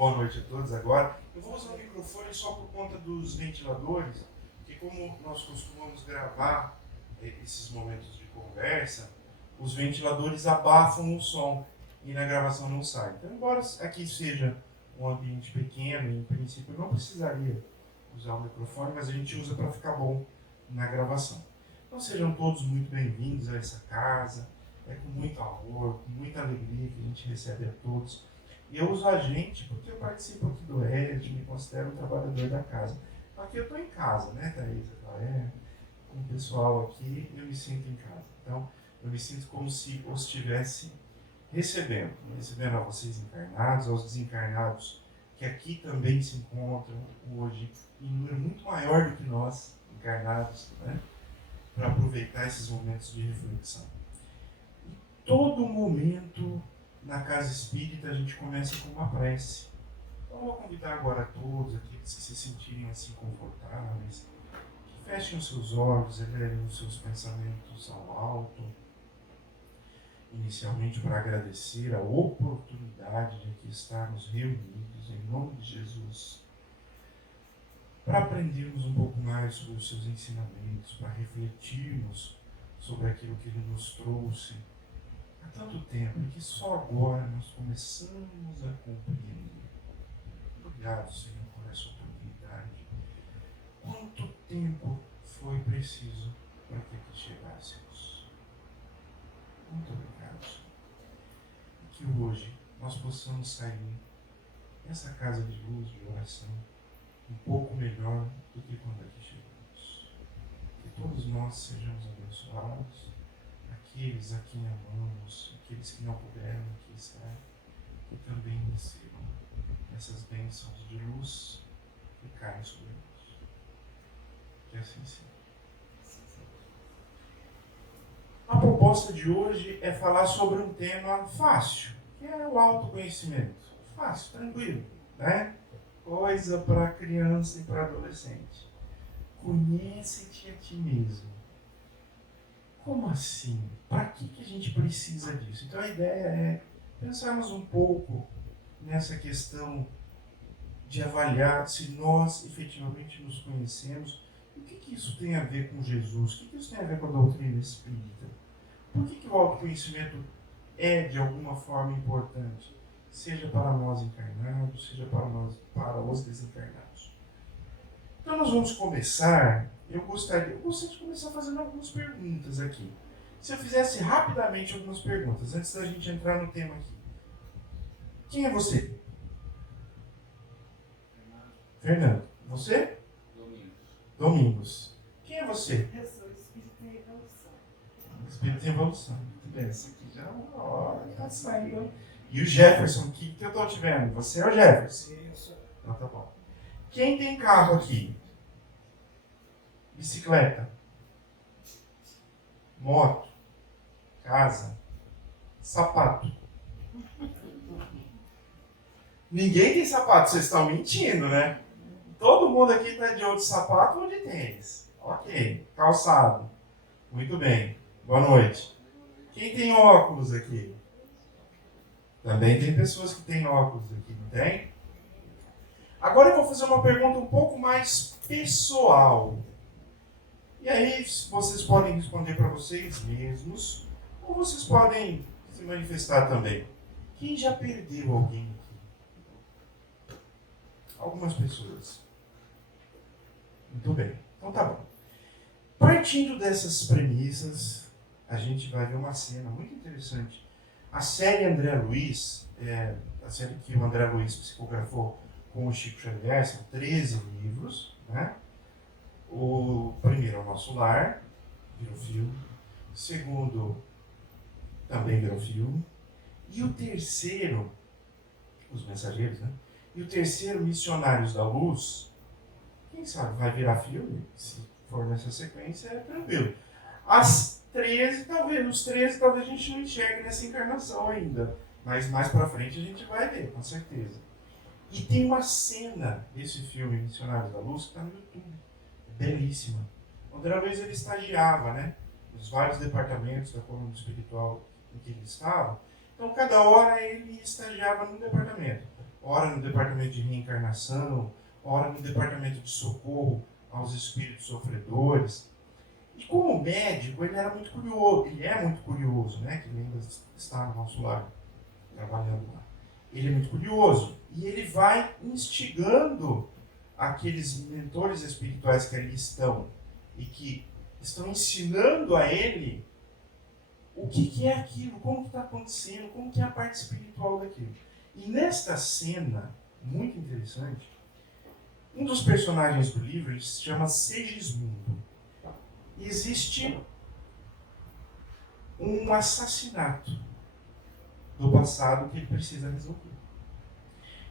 boa noite a todos agora. Eu vou usar o microfone só por conta dos ventiladores, porque como nós costumamos gravar esses momentos de conversa, os ventiladores abafam o som e na gravação não sai. Então, embora aqui seja um ambiente pequeno, em princípio eu não precisaria usar o microfone, mas a gente usa para ficar bom na gravação. Então sejam todos muito bem-vindos a essa casa. É com muito amor, com muita alegria que a gente recebe a todos. E eu uso a gente porque eu participo aqui do ED, me considero um trabalhador da casa. Aqui eu estou em casa, né, Thaís? Com o pessoal aqui, eu me sinto em casa. Então, eu me sinto como se eu estivesse recebendo a vocês encarnados, aos desencarnados que aqui também se encontram hoje, em número muito maior do que nós, encarnados, né, para aproveitar esses momentos de reflexão. Todo momento na casa espírita a gente começa com uma prece. Então eu vou convidar agora a todos, aqueles que se sentirem assim confortáveis, que fechem os seus olhos, elevem os seus pensamentos ao alto, inicialmente para agradecer a oportunidade de aqui estarmos reunidos em nome de Jesus, para aprendermos um pouco mais sobre os seus ensinamentos, para refletirmos sobre aquilo que Ele nos trouxe há tanto tempo que só agora nós começamos a compreender. Obrigado, Senhor, por essa oportunidade. Quanto tempo foi preciso para que aqui chegássemos? Muito obrigado, Senhor. E que hoje nós possamos sair dessa casa de luz, de oração, um pouco melhor do que quando aqui chegamos. Que todos nós sejamos abençoados, aqueles a quem amamos, aqueles que não puderam aqui estar, que também recebam essas bênçãos de luz que caem sobre nós. Que assim seja. A proposta de hoje é falar sobre um tema fácil, que é o autoconhecimento. Fácil, tranquilo, né? Coisa para criança e para adolescente. Conhece-te a ti mesmo. Como assim? Para que a gente precisa disso? Então a ideia é pensarmos um pouco nessa questão de avaliar se nós efetivamente nos conhecemos. O que isso tem a ver com Jesus? O que isso tem a ver com a doutrina espírita? Por que o autoconhecimento é de alguma forma importante? Seja para nós encarnados, seja para os desencarnados. Então nós vamos começar. Eu gostaria de começar fazendo algumas perguntas aqui. Se eu fizesse rapidamente algumas perguntas, antes da gente entrar no tema aqui. Quem é você? Fernando. Você? Domingos. Quem é você? Eu sou espírita em evolução. Espírita em evolução. Muito bem, esse aqui já é uma hora que está saindo. E o Jefferson, o que eu estou te vendo? Você é o Jefferson? Isso. Então tá bom. Quem tem carro aqui? Bicicleta? Moto? Casa? Sapato? Ninguém tem sapato, vocês estão mentindo, né? Todo mundo aqui está de outro sapato ou de tênis. Ok. Calçado. Muito bem. Boa noite. Quem tem óculos aqui? Também tem pessoas que têm óculos aqui, não tem? Agora eu vou fazer uma pergunta um pouco mais pessoal. E aí vocês podem responder para vocês mesmos, ou vocês podem se manifestar também. Quem já perdeu alguém aqui? Algumas pessoas. Muito bem. Então tá bom. Partindo dessas premissas, a gente vai ver uma cena muito interessante. A série André Luiz, a série que o André Luiz psicografou com o Chico Xavier, são 13 livros, né? O primeiro é o Nosso Lar, virou filme. O segundo também virou filme. E o terceiro, Os Mensageiros, né? E o terceiro, Missionários da Luz, quem sabe vai virar filme? Se for nessa sequência, é tranquilo. Os 13 talvez a gente não enxergue nessa encarnação ainda. Mas mais pra frente a gente vai ver, com certeza. E tem uma cena desse filme, Missionários da Luz, que está no YouTube. Belíssima. O André Luiz, ele estagiava, né? Nos vários departamentos da coluna espiritual em que ele estava. Então, cada hora ele estagiava num departamento. ora no departamento de reencarnação, ora no departamento de socorro aos espíritos sofredores. E como médico, ele era muito curioso, ele é muito curioso, né? Que ele ainda está no nosso lar, trabalhando lá. Ele é muito curioso e ele vai instigando aqueles mentores espirituais que ali estão e que estão ensinando a ele o que é aquilo, como que está acontecendo, como que é a parte espiritual daquilo. E nesta cena, muito interessante, um dos personagens do livro ele se chama Segismundo. E existe um assassinato do passado que ele precisa resolver.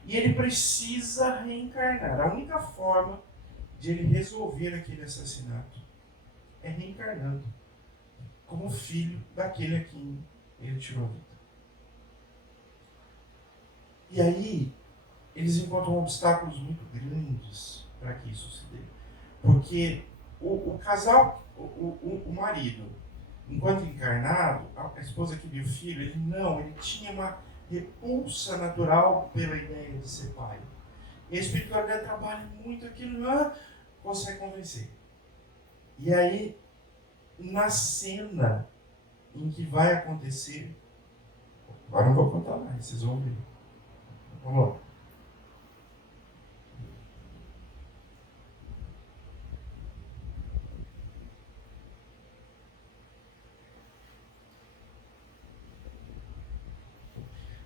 E ele precisa reencarnar. A única forma de ele resolver aquele assassinato é reencarnando como filho daquele a quem ele tirou a vida. E aí, eles encontram obstáculos muito grandes para que isso se dê. Porque o casal, o marido, enquanto encarnado, a esposa queria o filho, ele tinha uma repulsa natural pela ideia de ser pai. E a espiritualidade trabalha muito aquilo, não consegue convencer. E aí, na cena em que vai acontecer, agora não vou contar mais, vocês vão ver. Vamos lá.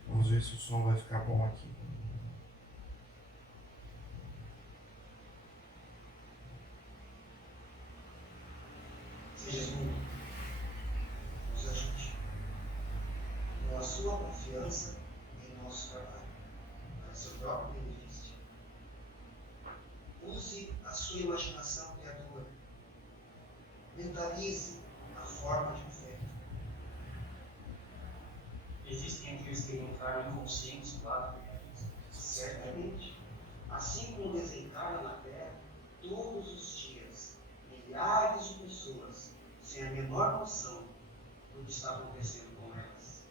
Vamos ver se o som vai ficar bom aqui. Jesus nos ajude com a sua confiança em nosso trabalho, para seu próprio benefício. Use a sua imaginação criadora. Mentalize a forma de um feto. Existem aqueles que reencarnam inconscientes do lado do realismo. Certamente, assim como desencarna na Terra, todos os dias, milhares de pessoas sem a menor noção do que está acontecendo com elas.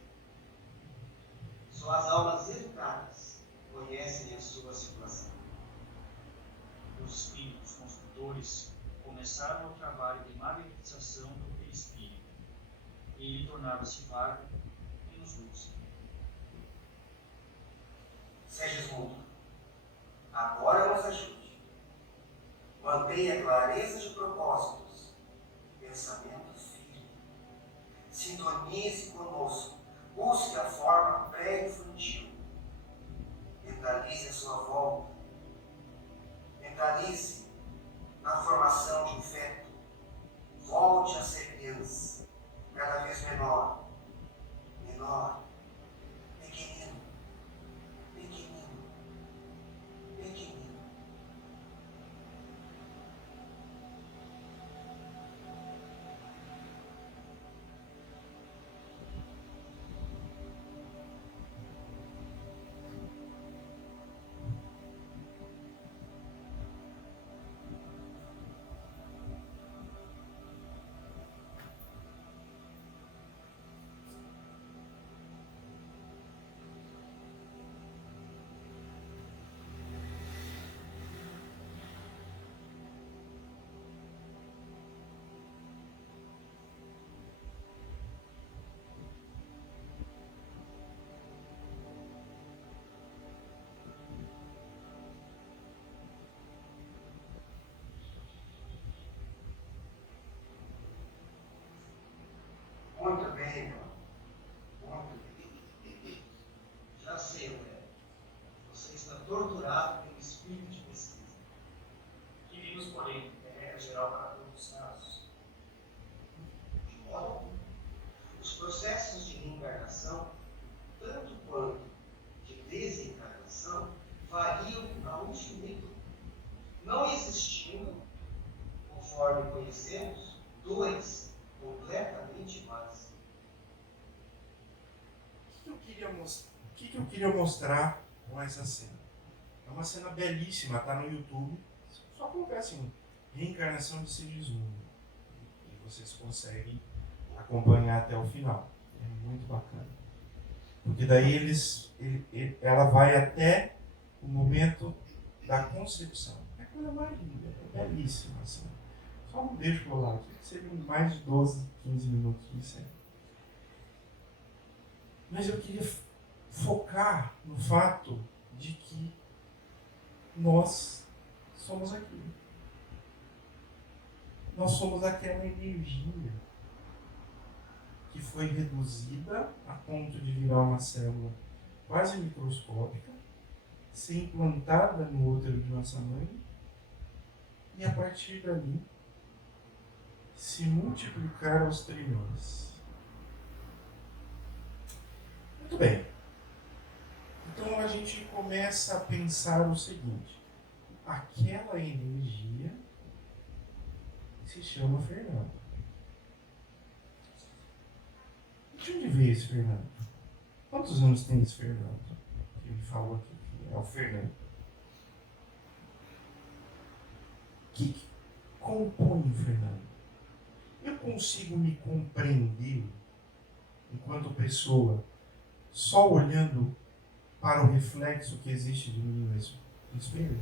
Só as almas educadas conhecem a sua situação. Os espíritos construtores começaram o trabalho de materialização do perispírito. Ele tornava-se vago e nos luz. Segismundo, agora nos ajude. Mantenha clareza de propósitos, pensamento firme. Sintonize conosco. Busque a forma pré-infantil. Mentalize a sua volta. Mentalize na formação de um feto. Volte a ser criança, cada vez menor, menor, pequenino, pequenino, pequenino. Muito bem, meu amigo. Muito bem. Já sei, André. Você está torturado pelo espírito de pesquisa. Que vimos, porém, é regra geral para todos os casos. De modo algum. Os processos de reencarnação, tanto quanto de desencarnação, variam ao infinito, não existindo, conforme conhecemos, dois completamente iguais. O que eu queria mostrar com essa cena? É uma cena belíssima, está no YouTube. Só colocar assim, reencarnação de Segismundo. E vocês conseguem acompanhar até o final. É muito bacana. Porque daí ela vai até o momento da concepção. É a coisa mais linda, é belíssima. Assim. Só não deixo rolar aqui, que seriam mais de 12, 15 minutos de cena. Mas eu queria focar no fato de que nós somos aquilo. Nós somos aquela energia que foi reduzida a ponto de virar uma célula quase microscópica, ser implantada no útero de nossa mãe e a partir dali se multiplicar aos trilhões. Muito bem. Então a gente começa a pensar o seguinte: aquela energia se chama Fernando. De onde veio esse Fernando? Quantos anos tem esse Fernando? Que ele falou aqui que é o Fernando. O que compõe o Fernando? Eu consigo me compreender enquanto pessoa só olhando para o reflexo que existe de mim no espelho?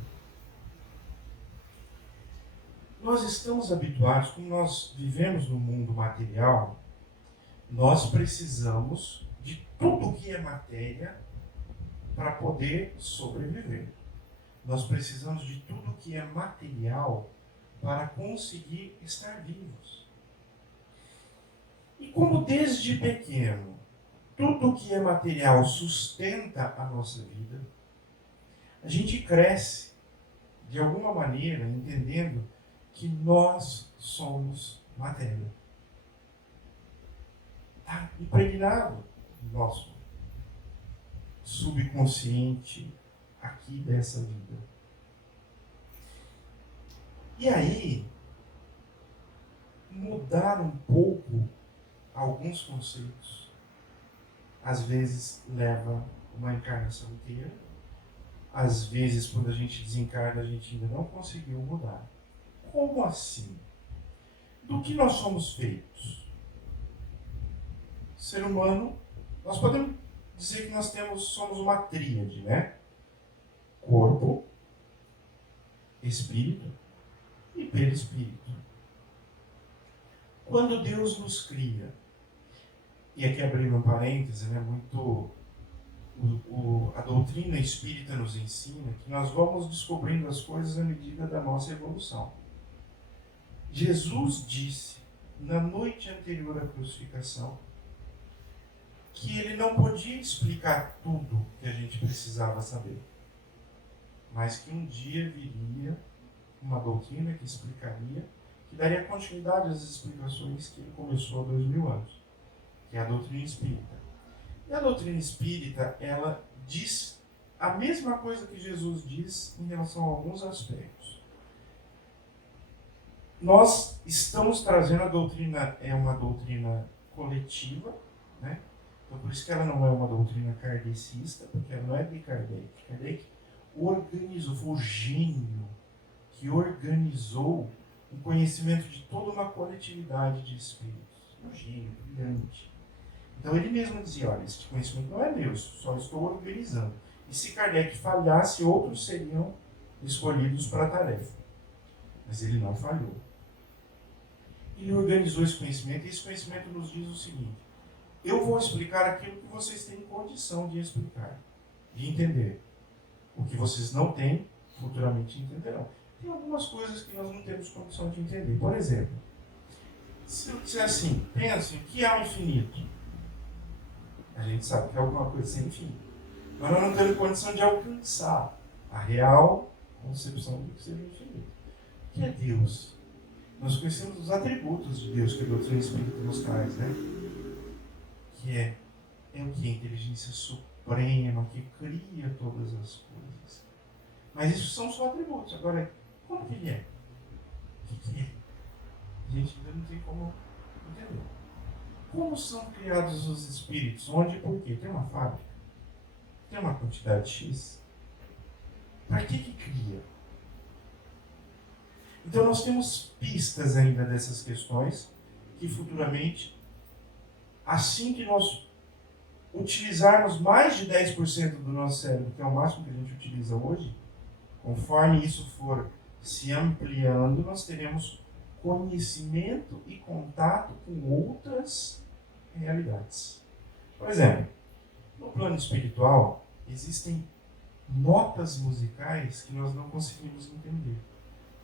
Nós estamos habituados, como nós vivemos no mundo material, nós precisamos de tudo que é matéria para poder sobreviver. Nós precisamos de tudo que é material para conseguir estar vivos. E como desde pequeno tudo que é material sustenta a nossa vida, a gente cresce de alguma maneira entendendo que nós somos matéria. Está impregnado no nosso subconsciente aqui dessa vida. E aí, mudar um pouco alguns conceitos, às vezes leva uma encarnação inteira, às vezes quando a gente desencarna a gente ainda não conseguiu mudar. Como assim? Do que nós somos feitos? Ser humano, nós podemos dizer que nós somos uma tríade, né? Corpo, espírito e perispírito. Quando Deus nos cria, e aqui abrindo um parêntese, né, a doutrina espírita nos ensina que nós vamos descobrindo as coisas à medida da nossa evolução. Jesus disse, na noite anterior à crucificação, que ele não podia explicar tudo que a gente precisava saber, mas que um dia viria uma doutrina que explicaria, que daria continuidade às explicações que ele começou há 2000 anos, que é a doutrina espírita. E a doutrina espírita, ela diz a mesma coisa que Jesus diz em relação a alguns aspectos. Nós estamos trazendo a doutrina, é uma doutrina coletiva, né? Então por isso que ela não é uma doutrina kardecista, porque ela não é de Kardec. Kardec organizou, foi o gênio que organizou o conhecimento de toda uma coletividade de espíritos. Um gênio brilhante. Então ele mesmo dizia, olha, esse conhecimento não é meu, só estou organizando. E se Kardec falhasse, outros seriam escolhidos para a tarefa. Mas ele não falhou. Ele organizou esse conhecimento, e esse conhecimento nos diz o seguinte: eu vou explicar aquilo que vocês têm condição de explicar, de entender. O que vocês não têm, futuramente entenderão. Tem algumas coisas que nós não temos condição de entender. Por exemplo, se eu disser assim, pense, o que é o infinito? A gente sabe que é alguma coisa sem fim. Mas nós não temos condição de alcançar a real concepção do que seria o infinito. O que é Deus? Nós conhecemos os atributos de Deus que a doutrina espírita nos traz, né? Que é o que? A inteligência suprema, que cria todas as coisas. Mas isso são só atributos. Agora, como que ele é? O que é? A gente ainda não tem como entender. Como são criados os espíritos? Onde e por quê? Tem uma fábrica? Tem uma quantidade X? Para que cria? Então nós temos pistas ainda dessas questões que futuramente, assim que nós utilizarmos mais de 10% do nosso cérebro, que é o máximo que a gente utiliza hoje, conforme isso for se ampliando, nós teremos conhecimento e contato com outras realidades. Por exemplo, no plano espiritual, existem notas musicais que nós não conseguimos entender,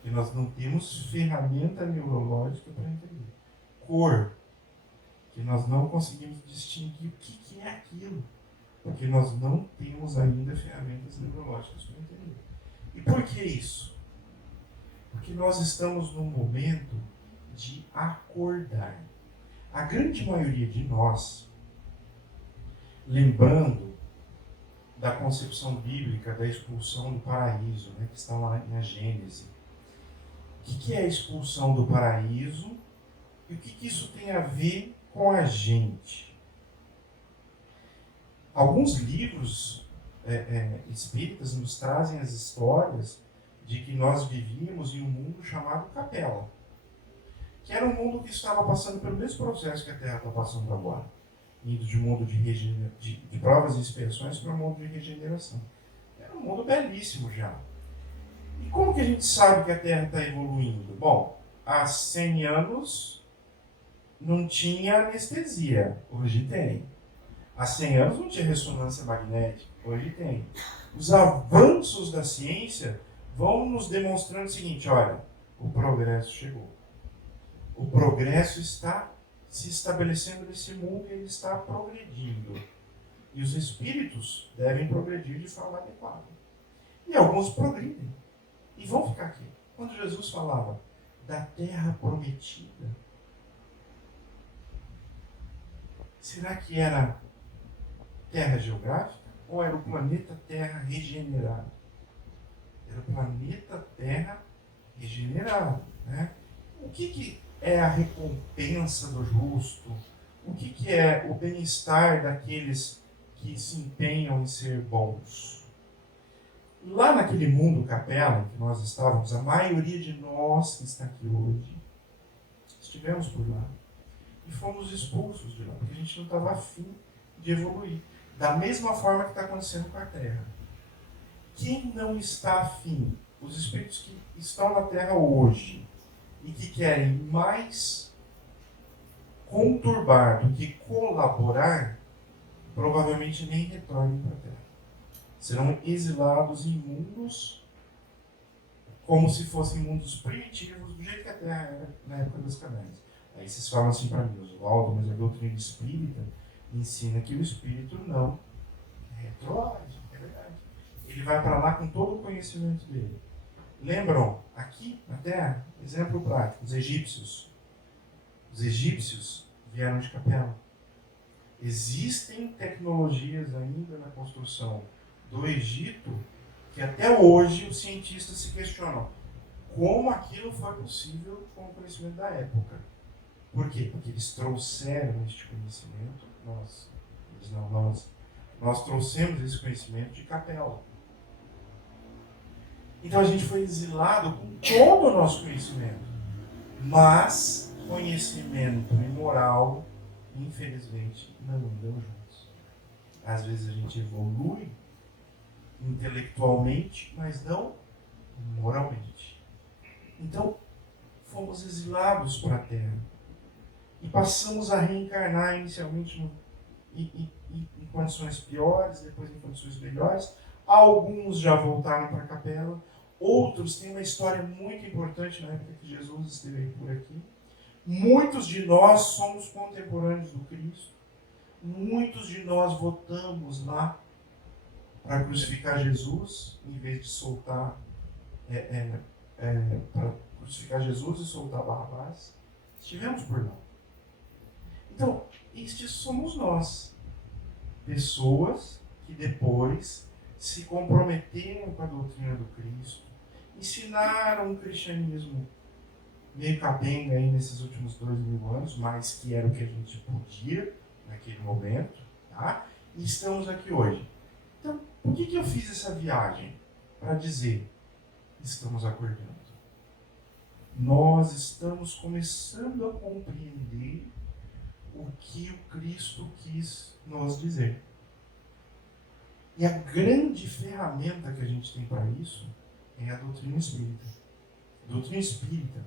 que nós não temos ferramenta neurológica para entender. Cor, que nós não conseguimos distinguir o que é aquilo, porque nós não temos ainda ferramentas neurológicas para entender. E por que isso? Porque nós estamos num momento de acordar. A grande maioria de nós, lembrando da concepção bíblica da expulsão do paraíso, né, que está lá na Gênesis. O que é a expulsão do paraíso e o que isso tem a ver com a gente? Alguns livros espíritas nos trazem as histórias de que nós vivíamos em um mundo chamado Capela, que era um mundo que estava passando pelo mesmo processo que a Terra está passando agora, indo de um mundo de provas e expiações para um mundo de regeneração. Era um mundo belíssimo já. E como que a gente sabe que a Terra está evoluindo? Bom, há 100 anos não tinha anestesia, hoje tem. Há 100 anos não tinha ressonância magnética, hoje tem. Os avanços da ciência vão nos demonstrando o seguinte: olha, o progresso chegou. O progresso está se estabelecendo nesse mundo e ele está progredindo. E os espíritos devem progredir de forma adequada. E alguns progridem e vão ficar aqui. Quando Jesus falava da terra prometida, será que era terra geográfica ou era o planeta Terra regenerado? Era o planeta Terra regenerado, né? O que é a recompensa do justo? O que é o bem-estar daqueles que se empenham em ser bons? Lá naquele mundo Capela em que nós estávamos, a maioria de nós que está aqui hoje, estivemos por lá e fomos expulsos de lá, porque a gente não estava afim de evoluir. Da mesma forma que está acontecendo com a Terra. Quem não está afim, os espíritos que estão na Terra hoje e que querem mais conturbar do que colaborar, provavelmente nem retornem para a Terra. Serão exilados em mundos como se fossem mundos primitivos, do jeito que a Terra era na época das cavernas. Aí vocês falam assim para mim, Oswaldo, mas a doutrina espírita ensina que o espírito não retroage, é verdade. Ele vai para lá com todo o conhecimento dele. Lembram, aqui na Terra, exemplo prático, os egípcios. Os egípcios vieram de Capela. Existem tecnologias ainda na construção do Egito que até hoje os cientistas se questionam como aquilo foi possível com o conhecimento da época. Por quê? Porque eles trouxeram este conhecimento, nós trouxemos esse conhecimento de Capela. Então a gente foi exilado com todo o nosso conhecimento. Mas conhecimento e moral, infelizmente, não andam juntos. Às vezes a gente evolui intelectualmente, mas não moralmente. Então, fomos exilados para a Terra. E passamos a reencarnar inicialmente em condições piores, depois em condições melhores. Alguns já voltaram para a Capela. Outros têm uma história muito importante na época que Jesus esteve por aqui. Muitos de nós somos contemporâneos do Cristo. Muitos de nós votamos lá para crucificar Jesus, em vez de soltar para crucificar Jesus e soltar Barrabás. Estivemos por lá. Então, estes somos nós. Pessoas que depois se comprometeram com a doutrina do Cristo, ensinaram o cristianismo meio capenga aí nesses últimos 2000 anos, mas que era o que a gente podia naquele momento, tá? E estamos aqui hoje. Então, por que eu fiz essa viagem? Para dizer, estamos acordando. Nós estamos começando a compreender o que o Cristo quis nos dizer. E a grande ferramenta que a gente tem para isso é a doutrina espírita. A doutrina espírita,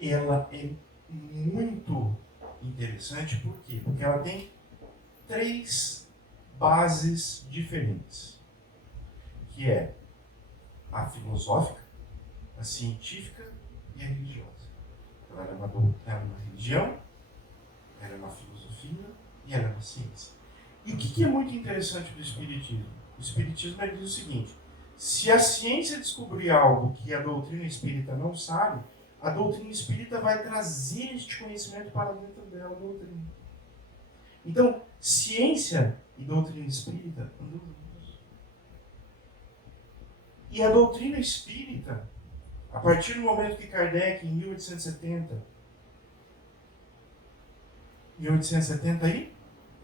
ela é muito interessante, por quê? Porque ela tem 3 bases diferentes, que é a filosófica, a científica e a religiosa. Ela é uma religião, ela é uma filosofia e ela é uma ciência. E o que é muito interessante do Espiritismo? O Espiritismo diz o seguinte: se a ciência descobrir algo que a doutrina espírita não sabe, a doutrina espírita vai trazer este conhecimento para dentro dela, a doutrina. Então, ciência e doutrina espírita andam juntos. E a doutrina espírita, a partir do momento que Kardec, em 1870 aí,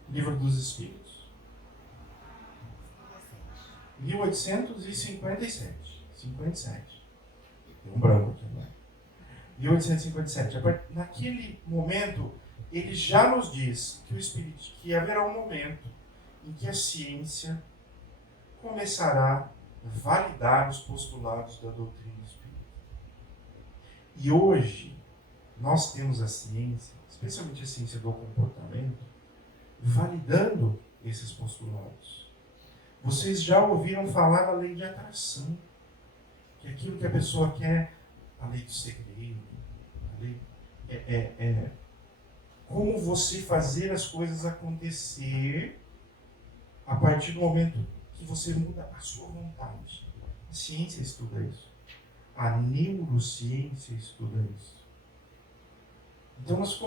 Livro dos Espíritos, 1857. 57. Tem um branco aqui, né? 1857. Naquele momento, ele já nos diz que haverá um momento em que a ciência começará a validar os postulados da doutrina espírita. E hoje, nós temos a ciência, especialmente a ciência do comportamento, validando esses postulados. Vocês já ouviram falar da lei de atração, que é aquilo que a pessoa quer, a lei do segredo, a lei como você fazer as coisas acontecer a partir do momento que você muda a sua vontade. A ciência estuda isso. A neurociência estuda isso. Então nós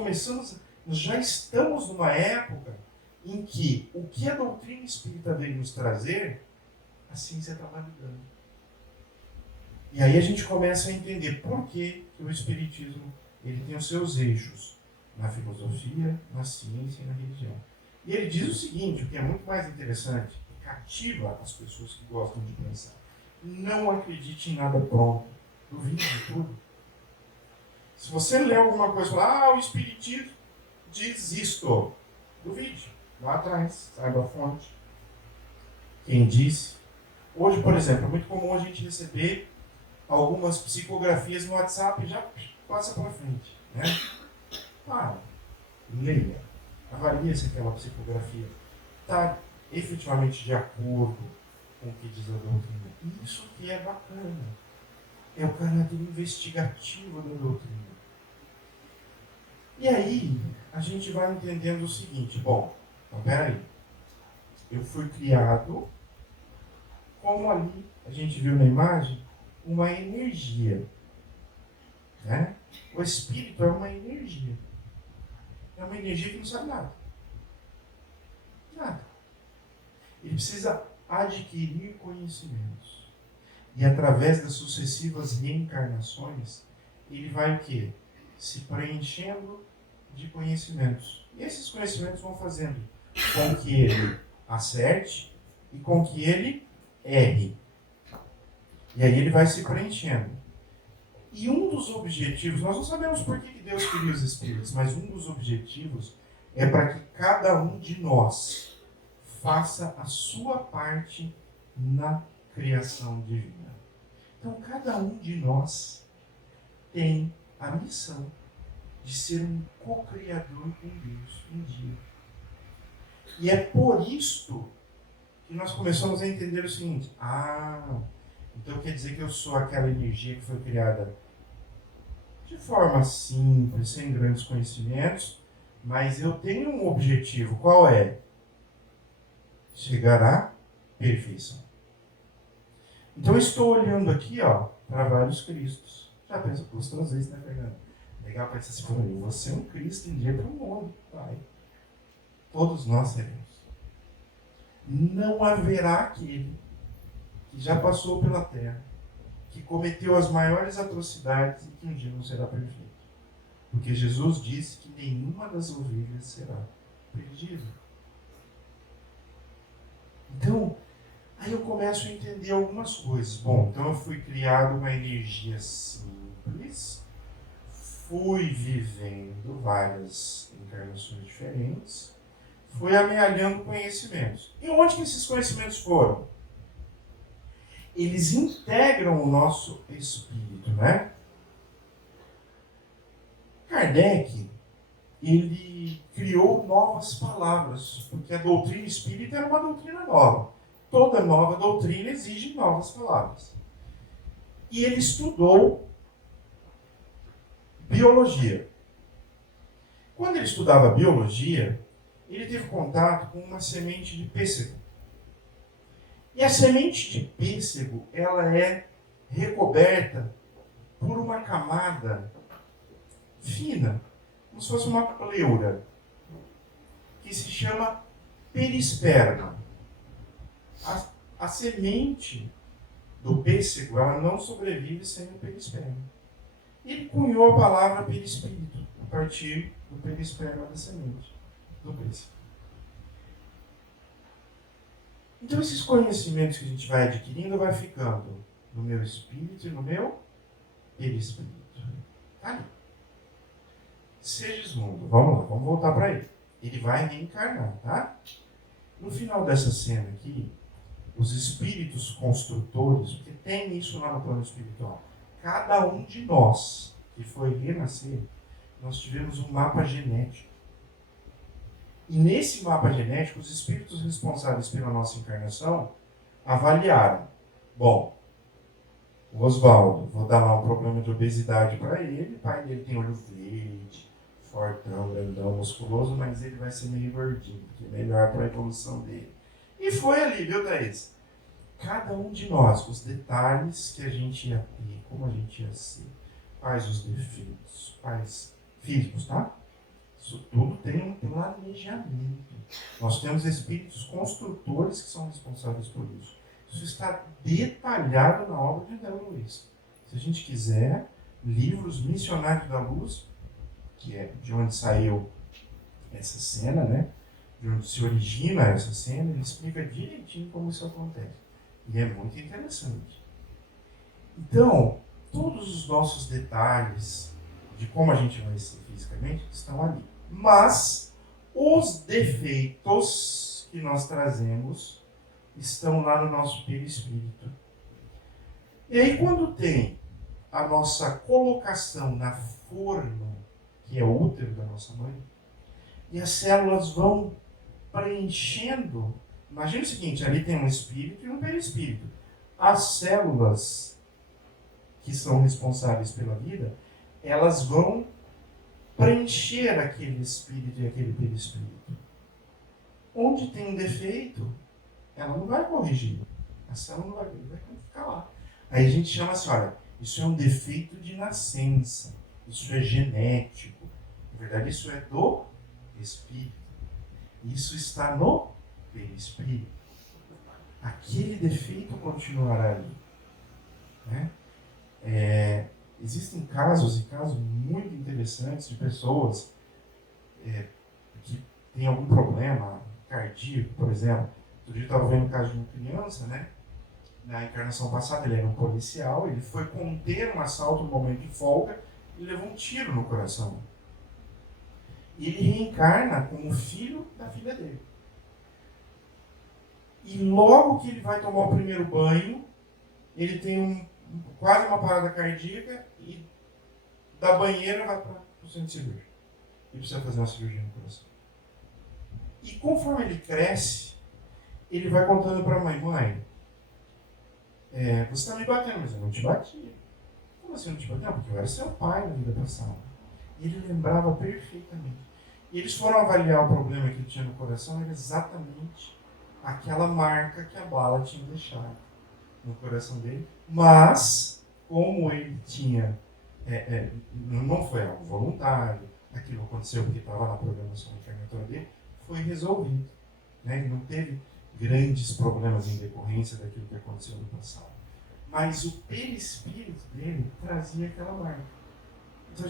já estamos numa época em que o que a doutrina espírita veio nos trazer, a ciência está validando. E aí a gente começa a entender por que o espiritismo ele tem os seus eixos na filosofia, na ciência e na religião. E ele diz o seguinte, o que é muito mais interessante, cativa as pessoas que gostam de pensar. Não acredite em nada pronto. Duvide de tudo. Se você lê alguma coisa e fala, o espiritismo diz isto, duvide. Lá atrás, saiba a fonte. Quem disse. Hoje, por exemplo, é muito comum a gente receber algumas psicografias no WhatsApp e já passa para frente. Né? Leia. Avalie se aquela psicografia está efetivamente de acordo com o que diz a doutrina. Isso que é bacana. É o caráter investigativo da doutrina. E aí, a gente vai entendendo o seguinte, então peraí, eu fui criado, como ali a gente viu na imagem, uma energia. Né? O espírito é uma energia. É uma energia que não sabe nada. Nada. Ele precisa adquirir conhecimentos. E através das sucessivas reencarnações, ele vai o quê? Se preenchendo de conhecimentos. E esses conhecimentos vão fazendo com que ele acerte e com que ele erre. E aí ele vai se preenchendo. E um dos objetivos, nós não sabemos por que Deus cria os espíritos, mas um dos objetivos é para que cada um de nós faça a sua parte na criação divina. Então, cada um de nós tem a missão de ser um co-criador com Deus um dia. E é por isto que nós começamos a entender o seguinte: então quer dizer que eu sou aquela energia que foi criada de forma simples, sem grandes conhecimentos, mas eu tenho um objetivo. Qual é? Chegar à perfeição. Então eu estou olhando aqui, para vários Cristos. Já pensou, custa às vezes, né, Fernando? Legal para dizer assim, eu vou ser um Cristo um dia para o mundo. Vai. Todos nós seremos. Não haverá aquele que já passou pela terra, que cometeu as maiores atrocidades e que um dia não será perfeito. Porque Jesus disse que nenhuma das ovelhas será perdida. Então, aí eu começo a entender algumas coisas. Então eu fui criado uma energia simples, fui vivendo várias encarnações diferentes, fui amealhando conhecimentos. E onde que esses conhecimentos foram? Eles integram o nosso espírito, né? Kardec, ele criou novas palavras, porque a doutrina espírita era uma doutrina nova. Toda nova doutrina exige novas palavras. E ele estudou biologia. Quando ele estudava biologia, ele teve contato com uma semente de pêssego. E a semente de pêssego, ela é recoberta por uma camada fina, como se fosse uma pleura, que se chama perisperma. A semente do pêssego, ela não sobrevive sem o perisperma. Ele cunhou a palavra perispírito a partir do perisperma da semente do pêssego. Então esses conhecimentos que a gente vai adquirindo vai ficando no meu espírito e no meu perispírito. Tá ali. Segismundo, vamos lá, vamos voltar para ele. Ele vai reencarnar, tá? No final dessa cena aqui, os espíritos construtores, porque tem isso lá no plano espiritual, cada um de nós que foi renascer, nós tivemos um mapa genético. E nesse mapa genético, os espíritos responsáveis pela nossa encarnação avaliaram. Bom, o Oswaldo, vou dar lá um problema de obesidade para ele, o pai dele tem olho verde, fortão, grandão, musculoso, mas ele vai ser meio gordinho, porque é melhor para a evolução dele. E foi ali, viu, Thaís? Cada um de nós, os detalhes que a gente ia ter, como a gente ia ser, quais os defeitos, quais físicos, tá? Isso tudo tem um planejamento. Nós temos espíritos construtores que são responsáveis por isso. Isso está detalhado na obra de André Luiz. Se a gente quiser, livros Missionários da Luz, que é de onde saiu essa cena, né? De onde se origina essa cena, ele explica direitinho como isso acontece. E é muito interessante. Então, todos os nossos detalhes de como a gente vai ser fisicamente estão ali. Mas os defeitos que nós trazemos estão lá no nosso perispírito. E aí, quando tem a nossa colocação na forma, que é o útero da nossa mãe, e as células vão preenchendo. Imagina o seguinte, ali tem um espírito e um perispírito. As células que são responsáveis pela vida, elas vão preencher aquele espírito e aquele perispírito. Onde tem um defeito, ela não vai corrigir. A célula não vai ficar lá. Aí a gente chama assim, olha, isso é um defeito de nascença. Isso é genético. Na verdade, isso é do espírito. Isso está no perispírito. Aquele defeito continuará ali. Né? Existem casos e casos muito interessantes de pessoas que têm algum problema cardíaco, por exemplo. Outro dia eu estava vendo o caso de uma criança, né? Na encarnação passada ele era um policial, ele foi conter um assalto no momento de folga e levou um tiro no coração. E ele reencarna como filho da filha dele. E logo que ele vai tomar o primeiro banho, ele tem quase uma parada cardíaca e da banheira vai para o centro cirúrgico. E precisa fazer uma cirurgia no coração. E conforme ele cresce, ele vai contando para a mãe, você está me batendo, mas eu não te bati. Como assim eu não te bati? Não, porque eu era seu pai na vida passada. E ele lembrava perfeitamente. E eles foram avaliar o problema que ele tinha no coração, era exatamente aquela marca que a bala tinha deixado no coração dele. Mas, como ele tinha, não foi algo voluntário, aquilo aconteceu porque estava na programação encarnatória dele, foi resolvido. Né? Ele não teve grandes problemas em decorrência daquilo que aconteceu no passado. Mas o perispírito dele trazia aquela marca. Então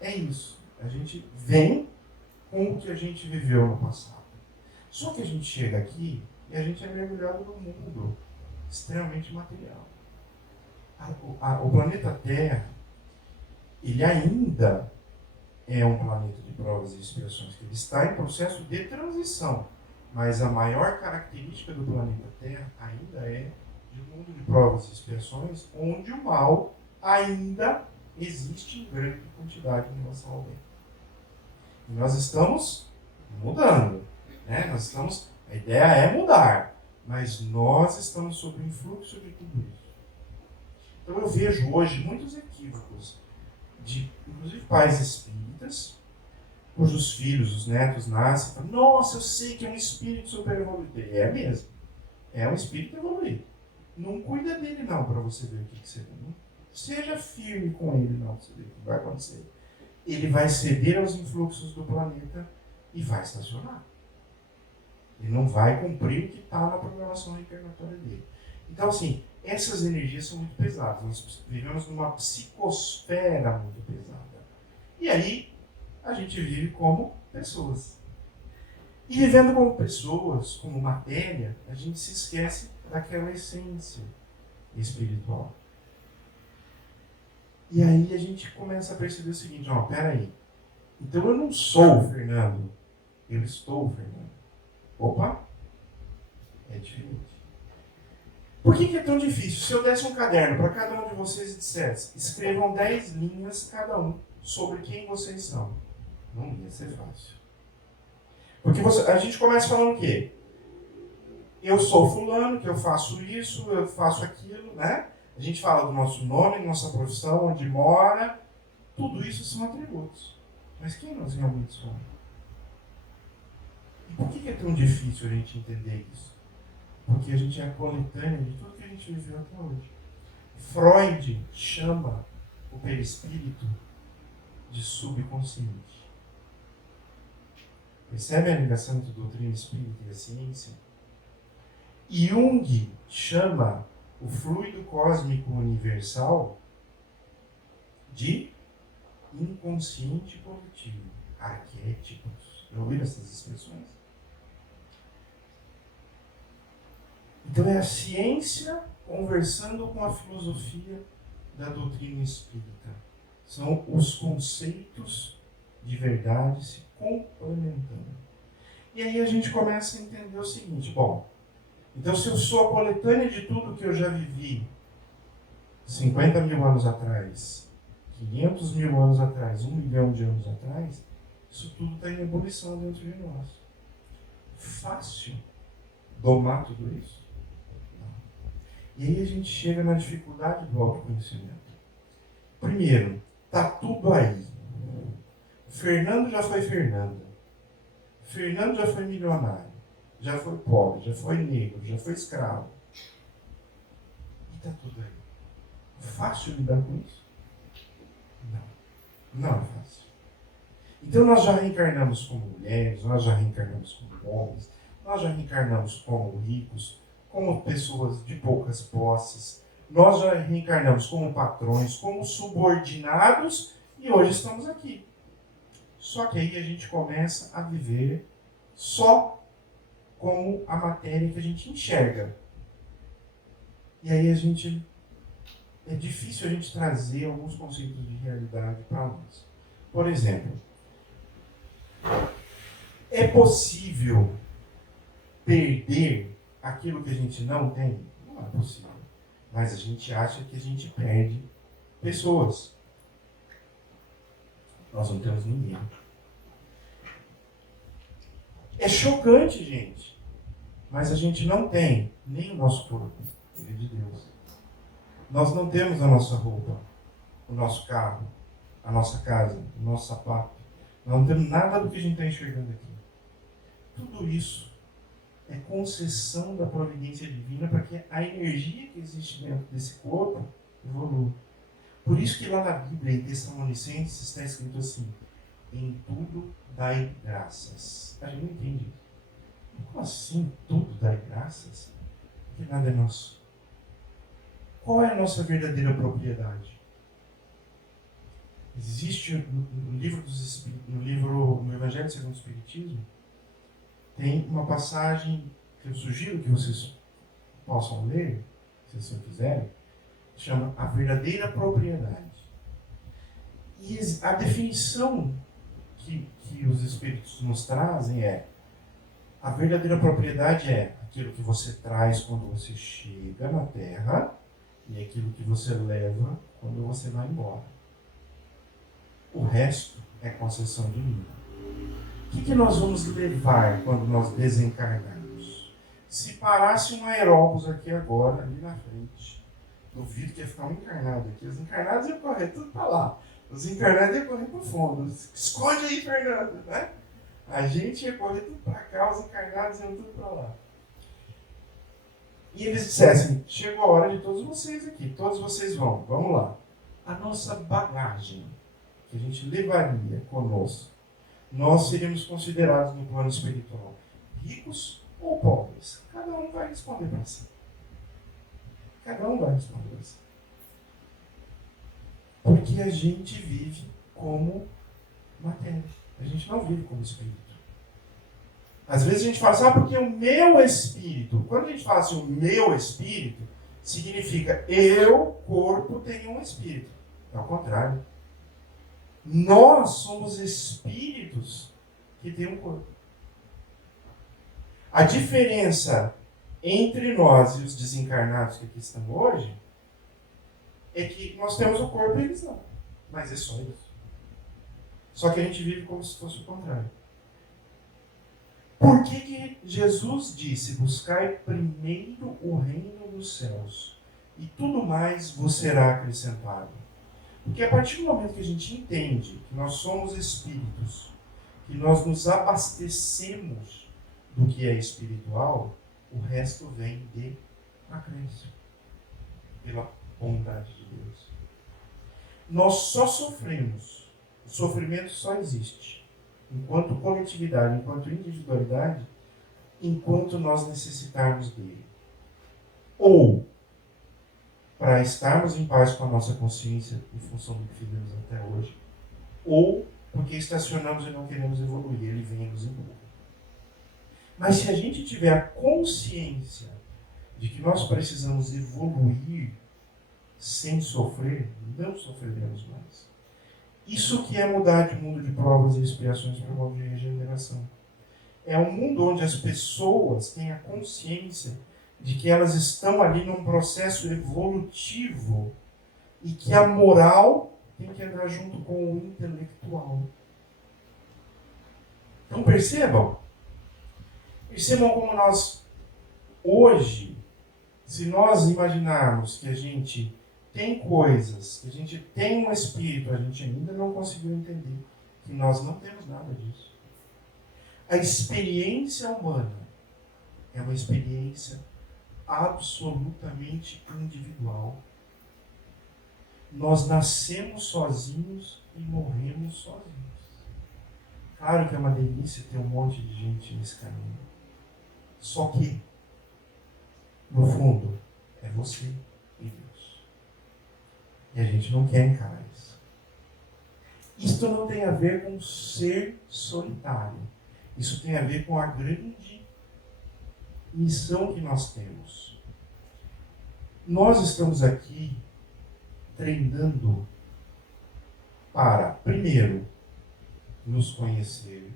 é isso. A gente vem com o que a gente viveu no passado. Só que a gente chega aqui e a gente é mergulhado num mundo extremamente material. O planeta Terra, ele ainda é um planeta de provas e expiações, que ele está em processo de transição. Mas a maior característica do planeta Terra ainda é de um mundo de provas e expiações, onde o mal ainda existe em grande quantidade em relação ao bem. E nós estamos mudando, né? A ideia é mudar, mas nós estamos sob o influxo de tudo isso. Então eu vejo hoje muitos equívocos de, inclusive, pais espíritas, cujos filhos, os netos, nascem e falam: nossa, eu sei que é um espírito super evoluído. É mesmo. É um espírito evoluído. Não cuida dele não, para você ver o que você vê. Não seja firme com ele não, para você ver o que vai acontecer. Ele vai ceder aos influxos do planeta e vai estacionar. Ele não vai cumprir o que está na programação reencarnatória dele. Então, assim, essas energias são muito pesadas. Nós vivemos numa psicosfera muito pesada. E aí, a gente vive como pessoas. E vivendo como pessoas, como matéria, a gente se esquece daquela essência espiritual. E aí a gente começa a perceber o seguinte: ó, peraí. Então eu não sou o Fernando, eu estou o Fernando. Opa, é diferente. Por que é tão difícil? Se eu desse um caderno para cada um de vocês e dissesse: escrevam 10 linhas cada um sobre quem vocês são, não ia ser fácil. Porque a gente começa falando o quê? Eu sou fulano, que eu faço isso, eu faço aquilo, né? A gente fala do nosso nome, nossa profissão, onde mora. Tudo isso são atributos. Mas quem nós realmente somos? E por que é tão difícil a gente entender isso? Porque a gente é a coletânea de tudo que a gente viveu até hoje. Freud chama o perispírito de subconsciente. Percebe a ligação entre a doutrina espírita e a ciência? Jung chama o fluido cósmico universal de inconsciente coletivo, arquétipos. Já ouviram essas expressões? Então é a ciência conversando com a filosofia da doutrina espírita. São os conceitos de verdade se complementando. E aí a gente começa a entender o seguinte: bom, então se eu sou a coletânea de tudo que eu já vivi 50 mil anos atrás, 500 mil anos atrás, 1 milhão de anos atrás, isso tudo está em ebulição dentro de nós. Fácil domar tudo isso? Não. E aí a gente chega na dificuldade do autoconhecimento. Primeiro, está tudo aí. Fernando já foi Fernanda. Fernando já foi milionário. Já foi pobre, já foi negro, já foi escravo. E está tudo aí. Fácil lidar com isso? Não é fácil. Então nós já reencarnamos como mulheres, nós já reencarnamos como homens, nós já reencarnamos como ricos, como pessoas de poucas posses, nós já reencarnamos como patrões, como subordinados e hoje estamos aqui. Só que aí a gente começa a viver só como a matéria que a gente enxerga. E aí é difícil a gente trazer alguns conceitos de realidade para nós. Por exemplo, é possível perder aquilo que a gente não tem? Não é possível. Mas a gente acha que a gente perde pessoas. Nós não temos ninguém. É chocante, gente. Mas a gente não tem nem o nosso corpo. Ele é de Deus. Nós não temos a nossa roupa, o nosso carro, a nossa casa, o nosso sapato. Nós não temos nada do que a gente está enxergando aqui. Tudo isso é concessão da providência divina para que a energia que existe dentro desse corpo evolua. Por isso que lá na Bíblia, em Tessalonicenses, está escrito assim: em tudo dai graças. A gente não entende isso. Como assim tudo dai graças? Porque nada é nosso. Qual é a nossa verdadeira propriedade? Existe no livro dos Espíritos, no Evangelho segundo o Espiritismo, tem uma passagem que eu sugiro que vocês possam ler, se vocês quiserem, chama A Verdadeira Propriedade. E a definição que os Espíritos nos trazem é: a verdadeira propriedade é aquilo que você traz quando você chega na Terra e aquilo que você leva quando você vai embora. O resto é concessão divina. O que nós vamos levar quando nós desencarnarmos? Se parasse um aeróbus aqui agora, ali na frente, duvido que ia ficar um encarnado aqui. Os encarnados iam correr tudo para lá. Os encarnados iam correr para o fundo. Esconde aí, Fernando, né? A gente ia correr tudo para cá, os encarnados iam tudo para lá. E eles dissessem: chegou a hora de todos vocês aqui, todos vocês vamos lá. A nossa bagagem, que a gente levaria conosco, nós seríamos considerados no plano espiritual ricos ou pobres? Cada um vai responder para si. Cada um vai responder para si. Porque a gente vive como matéria. A gente não vive como espírito. Às vezes a gente fala assim: porque o meu espírito. Quando a gente fala assim, o meu espírito, significa eu, corpo, tenho um espírito. É o contrário. Nós somos espíritos que têm um corpo. A diferença entre nós e os desencarnados que aqui estão hoje é que nós temos o corpo e eles não. Mas é só isso. Só que a gente vive como se fosse o contrário. Por que Jesus disse: buscai primeiro o reino dos céus e tudo mais vos será acrescentado? Porque a partir do momento que a gente entende que nós somos espíritos, que nós nos abastecemos do que é espiritual, o resto vem de acréscimo, pela bondade de Deus. Nós só sofremos, o sofrimento só existe, enquanto coletividade, enquanto individualidade, enquanto nós necessitarmos dele. Ou para estarmos em paz com a nossa consciência, em função do que fizemos até hoje, ou porque estacionamos e não queremos evoluir, ele vem e nos empurra. Mas se a gente tiver a consciência de que nós precisamos evoluir sem sofrer, não sofreremos mais. Isso que é mudar de mundo de provas e expiações para um mundo de regeneração. É um mundo onde as pessoas têm a consciência de que elas estão ali num processo evolutivo e que a moral tem que andar junto com o intelectual. Então percebam como nós, hoje, se nós imaginarmos que a gente tem coisas, que a gente tem um espírito, a gente ainda não conseguiu entender que nós não temos nada disso. A experiência humana é uma experiência absolutamente individual. Nós nascemos sozinhos e morremos sozinhos. Claro que é uma delícia ter um monte de gente nesse caminho. Só que, no fundo, é você e Deus. E a gente não quer encarar isso. Isto não tem a ver com ser solitário. Isso tem a ver com a grande missão que nós temos. Nós estamos aqui treinando para, primeiro, nos conhecer,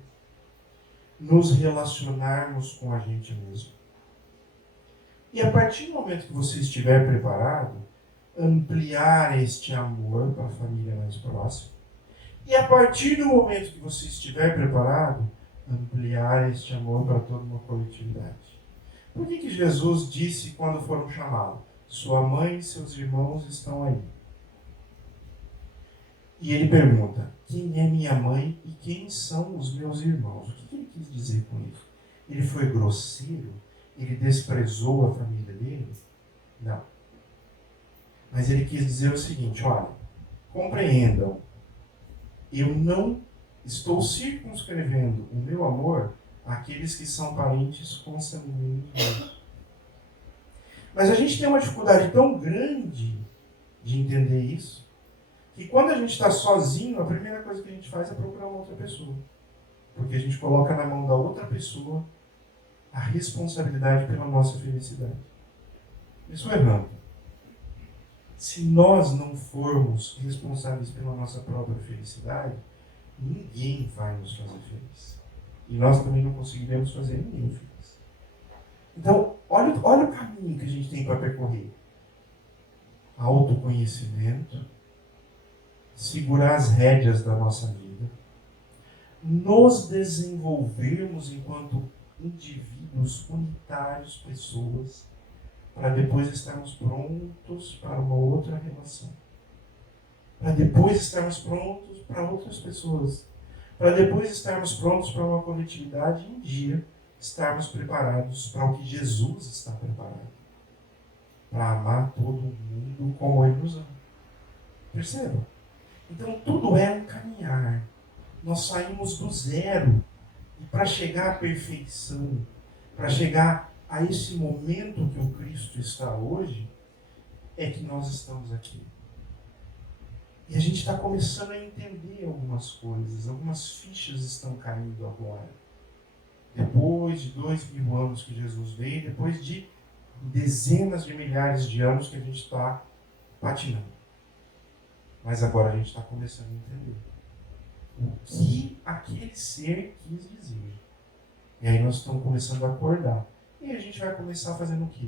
nos relacionarmos com a gente mesmo. E a partir do momento que você estiver preparado, ampliar este amor para a família mais próxima. E a partir do momento que você estiver preparado, ampliar este amor para toda uma coletividade. Por que Jesus disse quando foram chamados: sua mãe e seus irmãos estão aí? E ele pergunta: quem é minha mãe e quem são os meus irmãos? O que ele quis dizer com isso? Ele foi grosseiro? Ele desprezou a família dele? Não. Mas ele quis dizer o seguinte: olha, compreendam, eu não estou circunscrevendo o meu amor àqueles que são parentes consanguíneos meus. Mas a gente tem uma dificuldade tão grande de entender isso, que quando a gente está sozinho, a primeira coisa que a gente faz é procurar uma outra pessoa. Porque a gente coloca na mão da outra pessoa a responsabilidade pela nossa felicidade. Isso é errado. Se nós não formos responsáveis pela nossa própria felicidade, ninguém vai nos fazer feliz. E nós também não conseguiremos fazer ninguém feliz. Então, olha o caminho que a gente tem para percorrer. Autoconhecimento, segurar as rédeas da nossa vida, nos desenvolvermos enquanto indivíduos unitários, pessoas, para depois estarmos prontos para uma outra relação. Para depois estarmos prontos para outras pessoas. Para depois estarmos prontos para uma coletividade e um dia estarmos preparados para o que Jesus está preparado. Para amar todo mundo como Ele nos ama. Percebam? Então tudo é um caminhar. Nós saímos do zero. E para chegar à perfeição, para chegar a esse momento que o Cristo está hoje, é que nós estamos aqui. E a gente está começando a entender algumas coisas, algumas fichas estão caindo agora. Depois de 2000 anos que Jesus veio, depois de dezenas de milhares de anos que a gente está patinando. Mas agora a gente está começando a entender o que aquele ser quis dizer. E aí nós estamos começando a acordar. E a gente vai começar fazendo o quê?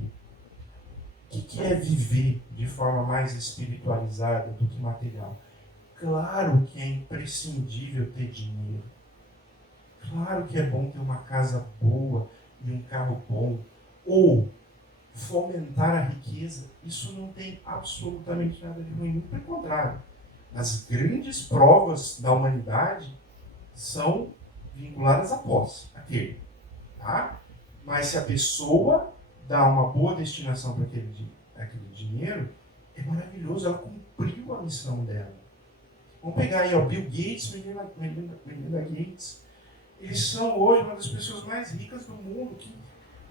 O que é viver de forma mais espiritualizada do que material? Claro que é imprescindível ter dinheiro. Claro que é bom ter uma casa boa e um carro bom. Ou fomentar a riqueza. Isso não tem absolutamente nada de ruim. Pelo contrário. As grandes provas da humanidade são vinculadas à posse, a ter. Tá? Mas se a pessoa dá uma boa destinação para aquele dinheiro, é maravilhoso, ela cumpriu a missão dela. Vamos pegar aí, ó, Bill Gates, Melinda Gates. Eles são hoje uma das pessoas mais ricas do mundo, que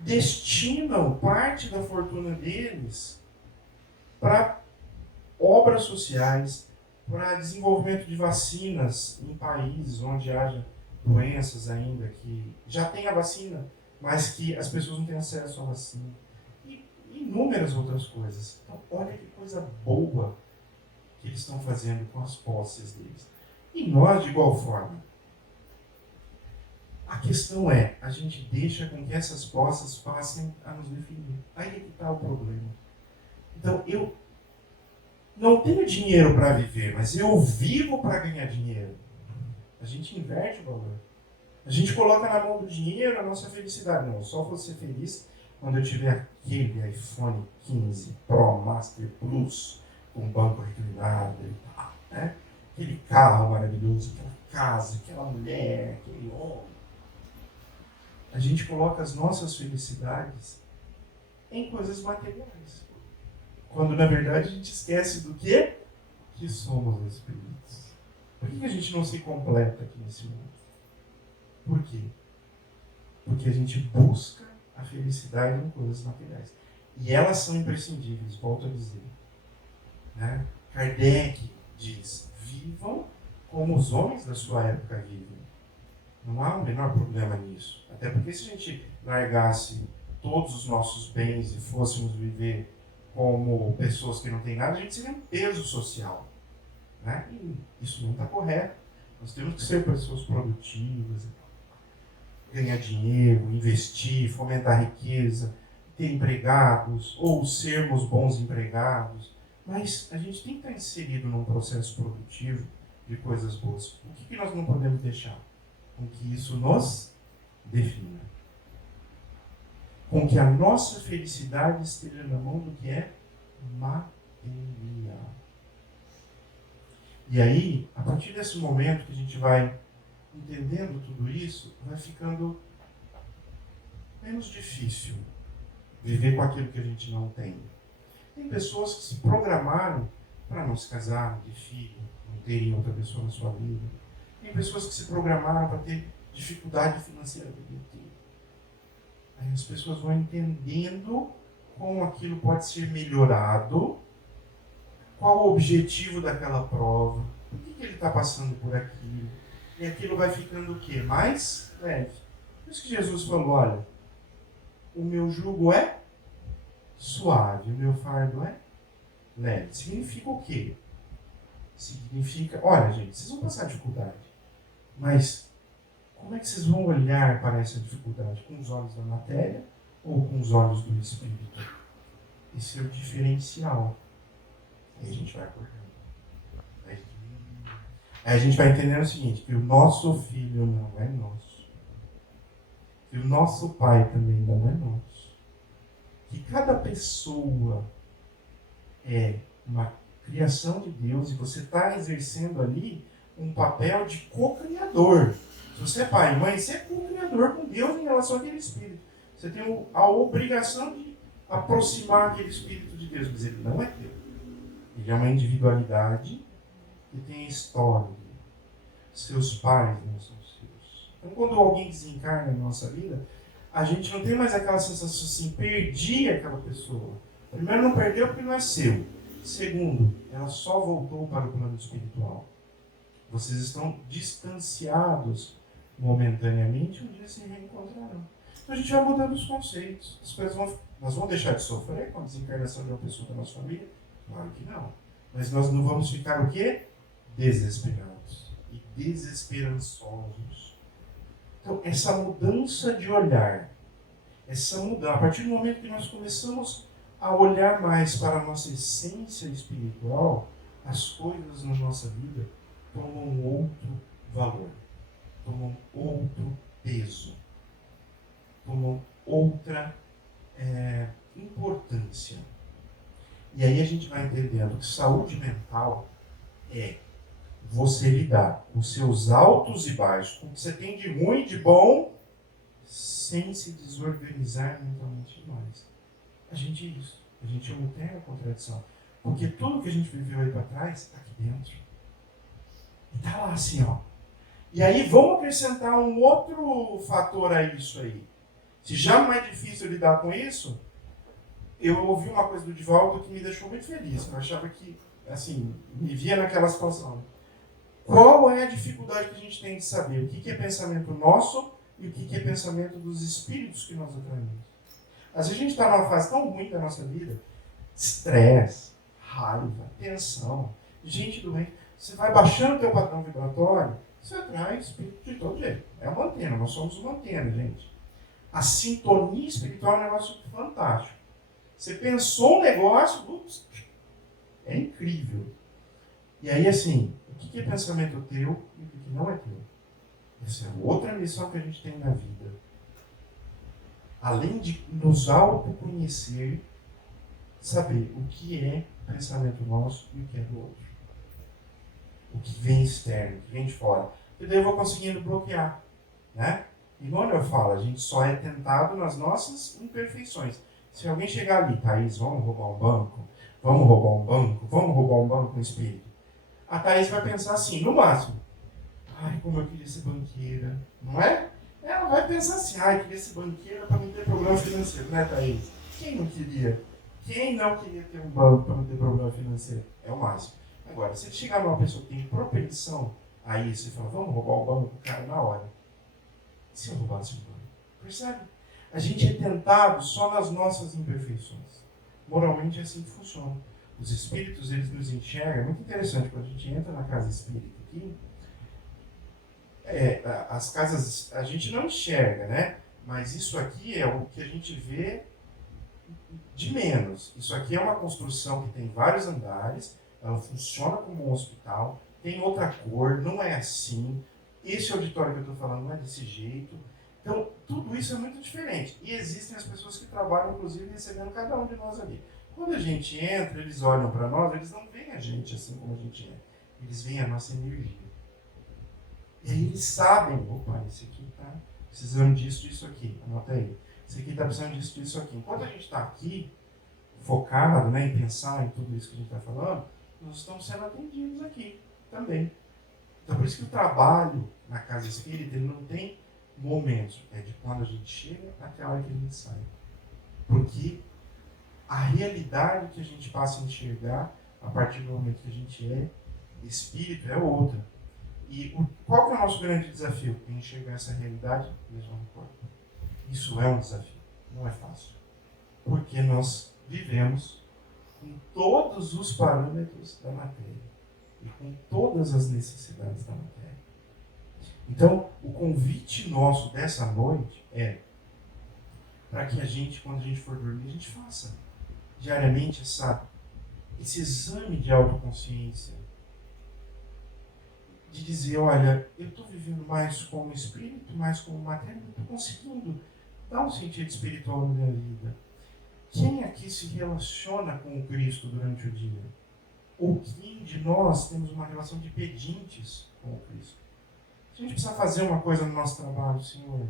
destinam parte da fortuna deles para obras sociais, para desenvolvimento de vacinas em países onde haja doenças ainda, que já tem a vacina, mas que as pessoas não têm acesso à vacina. E inúmeras outras coisas. Então, olha que coisa boa que eles estão fazendo com as posses deles. E nós, de igual forma. A questão é, a gente deixa com que essas posses passem a nos definir. Aí é que está o problema. Então, eu não tenho dinheiro para viver, mas eu vivo para ganhar dinheiro. A gente inverte o valor. A gente coloca na mão do dinheiro a nossa felicidade. Não, eu só vou ser feliz quando eu tiver aquele iPhone 15 Pro Master Plus com banco reclinado e tal, né? Aquele carro maravilhoso, aquela casa, aquela mulher, aquele homem. A gente coloca as nossas felicidades em coisas materiais. Quando na verdade a gente esquece do quê? Que somos espíritos. Por que a gente não se completa aqui nesse mundo? Por quê? Porque a gente busca a felicidade em coisas materiais. E elas são imprescindíveis, volto a dizer. Né? Kardec diz, vivam como os homens da sua época vivem. Não há o menor problema nisso. Até porque se a gente largasse todos os nossos bens e fôssemos viver como pessoas que não têm nada, a gente seria um peso social. Né? E isso não está correto. Nós temos que ser pessoas produtivas, ganhar dinheiro, investir, fomentar a riqueza, ter empregados, ou sermos bons empregados. Mas a gente tem que estar inserido num processo produtivo de coisas boas. O que nós não podemos deixar? Com que isso nos defina. Com que a nossa felicidade esteja na mão do que é material. E aí, a partir desse momento que a gente vai entendendo tudo isso, vai ficando menos difícil viver com aquilo que a gente não tem. Tem pessoas que se programaram para não se casar, não ter filho, não terem outra pessoa na sua vida. Tem pessoas que se programaram para ter dificuldade financeira a vida inteira. Aí as pessoas vão entendendo como aquilo pode ser melhorado, qual o objetivo daquela prova, por que ele está passando por aquilo. E aquilo vai ficando o quê? Mais leve. Por isso que Jesus falou, olha, o meu jugo é suave, o meu fardo é leve. Significa o quê? Significa, olha gente, vocês vão passar dificuldade, mas como é que vocês vão olhar para essa dificuldade? Com os olhos da matéria ou com os olhos do Espírito? Esse é o diferencial. Aí a gente vai acordando. Aí a gente vai entendendo o seguinte, que o nosso filho não é nosso. Que o nosso pai também não é nosso. Que cada pessoa é uma criação de Deus e você está exercendo ali um papel de co-criador. Se você é pai e mãe, você é co-criador com Deus em relação àquele espírito. Você tem a obrigação de aproximar aquele espírito de Deus, mas ele não é teu. Ele é uma individualidade que tem a história. Seus pais não são seus. Então, quando alguém desencarna na nossa vida, a gente não tem mais aquela sensação assim, perdi aquela pessoa. Primeiro, não perdeu porque não é seu. Segundo, ela só voltou para o plano espiritual. Vocês estão distanciados momentaneamente, um dia se reencontrarão. Então a gente vai mudando os conceitos. As coisas nós vamos deixar de sofrer com a desencarnação de uma pessoa da nossa família? Claro que não. Mas nós não vamos ficar o quê? Desesperados e desesperançosos. Então, essa mudança de olhar, a partir do momento que nós começamos a olhar mais para a nossa essência espiritual, as coisas na nossa vida tomam outro valor, tomam outro peso, tomam outra importância. E aí a gente vai entendendo que saúde mental é você lidar com seus altos e baixos, com o que você tem de ruim e de bom, sem se desorganizar mentalmente demais. A gente é isso. A gente é uma eterna contradição. Porque tudo que a gente viveu aí para trás está aqui dentro. E está lá assim, ó. E aí vamos acrescentar um outro fator a isso aí. Se já não é difícil lidar com isso, eu ouvi uma coisa do Divaldo que me deixou muito feliz. Eu achava que, assim, me via naquela situação. Qual é a dificuldade que a gente tem de saber o que é pensamento nosso e o que é pensamento dos espíritos que nós atraímos? Às vezes a gente está numa fase tão ruim da nossa vida, estresse, raiva, tensão, gente doente. Você vai baixando o teu padrão vibratório, você atrai espírito de todo jeito. É uma antena, nós somos uma antena, gente. A sintonia espiritual é um negócio fantástico. Você pensou um negócio, ups, é incrível. E aí, assim, o que é pensamento teu e o que não é teu? Essa é outra missão que a gente tem na vida. Além de nos autoconhecer, saber o que é pensamento nosso e o que é do outro. O que vem externo, o que vem de fora. E daí eu vou conseguindo bloquear, né? E quando eu falo, a gente só é tentado nas nossas imperfeições. Se alguém chegar ali, Thaís, vamos roubar um banco? Vamos roubar um banco? Vamos roubar um banco com espírito? A Thaís vai pensar assim, no máximo. Ai, como eu queria ser banqueira. Não é? Ela vai pensar assim, ai, eu queria ser banqueira para não ter problema financeiro, né, Thaís? Quem não queria? Quem não queria ter um banco para não ter problema financeiro? É o máximo. Agora, se chegar numa pessoa que tem propensão a isso e falar, vamos roubar o banco, o cara na hora. E se eu roubasse o banco? Percebe? A gente é tentado só nas nossas imperfeições. Moralmente é assim que funciona. Os espíritos, eles nos enxergam. É muito interessante, quando a gente entra na casa espírita aqui, as casas, a gente não enxerga, né? Mas isso aqui é o que a gente vê de menos. Isso aqui é uma construção que tem vários andares, ela funciona como um hospital, tem outra cor, não é assim. Esse auditório que eu estou falando não é desse jeito. Então, tudo isso é muito diferente. E existem as pessoas que trabalham, inclusive, recebendo cada um de nós ali. Quando a gente entra, eles olham para nós, eles não veem a gente assim como a gente é. Eles veem a nossa energia. E aí eles sabem, opa, esse aqui está precisando disso, disso aqui. Anota aí. Esse aqui está precisando disso, disso aqui. Enquanto a gente está aqui, focado, né, em pensar em tudo isso que a gente está falando, nós estamos sendo atendidos aqui também. Então, por isso que o trabalho na casa espírita, ele não tem momentos. É de quando a gente chega até a hora que a gente sai. Porque a realidade que a gente passa a enxergar a partir do momento que a gente é espírito é outra. E qual que é o nosso grande desafio? É enxergar essa realidade mesmo no corpo. Isso é um desafio. Não é fácil. Porque nós vivemos com todos os parâmetros da matéria e com todas as necessidades da matéria. Então, o convite nosso dessa noite é para que a gente, quando a gente for dormir, a gente faça diariamente esse exame de autoconsciência, de dizer, olha, eu estou vivendo mais como espírito, mais como matéria, não estou conseguindo dar um sentido espiritual na minha vida. Quem aqui se relaciona com o Cristo durante o dia? Ou quem de nós temos uma relação de pedintes com o Cristo? Se a gente precisa fazer uma coisa no nosso trabalho, Senhor,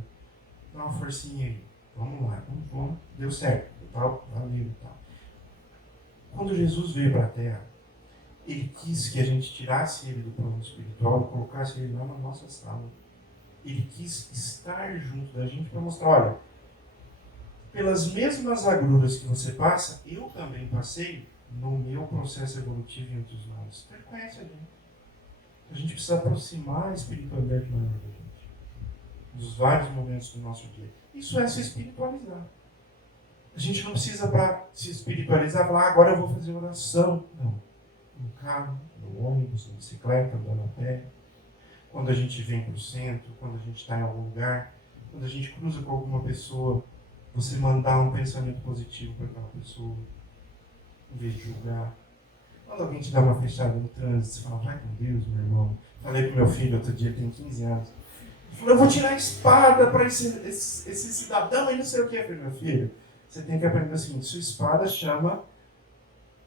dá uma forcinha aí. Vamos lá, vamos. Deu certo, tal, valeu, tal. Quando Jesus veio para a Terra, Ele quis que a gente tirasse Ele do plano espiritual e colocasse Ele lá na nossa sala. Ele quis estar junto da gente para mostrar, olha, pelas mesmas agruras que você passa, eu também passei no meu processo evolutivo entre os nós. Então Ele conhece a gente. A gente precisa aproximar a espiritualidade maior da gente, dos vários momentos do nosso dia. Isso é se espiritualizar. A gente não precisa, para se espiritualizar, falar, agora eu vou fazer oração. Não. No carro, no ônibus, na bicicleta, andando a pé. Quando a gente vem para o centro, quando a gente está em algum lugar, quando a gente cruza com alguma pessoa, você mandar um pensamento positivo para aquela pessoa, em vez de julgar. Quando alguém te dá uma fechada no trânsito, você fala, vai com Deus, meu irmão. Falei pro meu filho outro dia, tem 15 anos. Ele falou, eu vou tirar a espada para esse cidadão e não sei o que. Eu falei, meu filho, você tem que aprender o seguinte, sua espada chama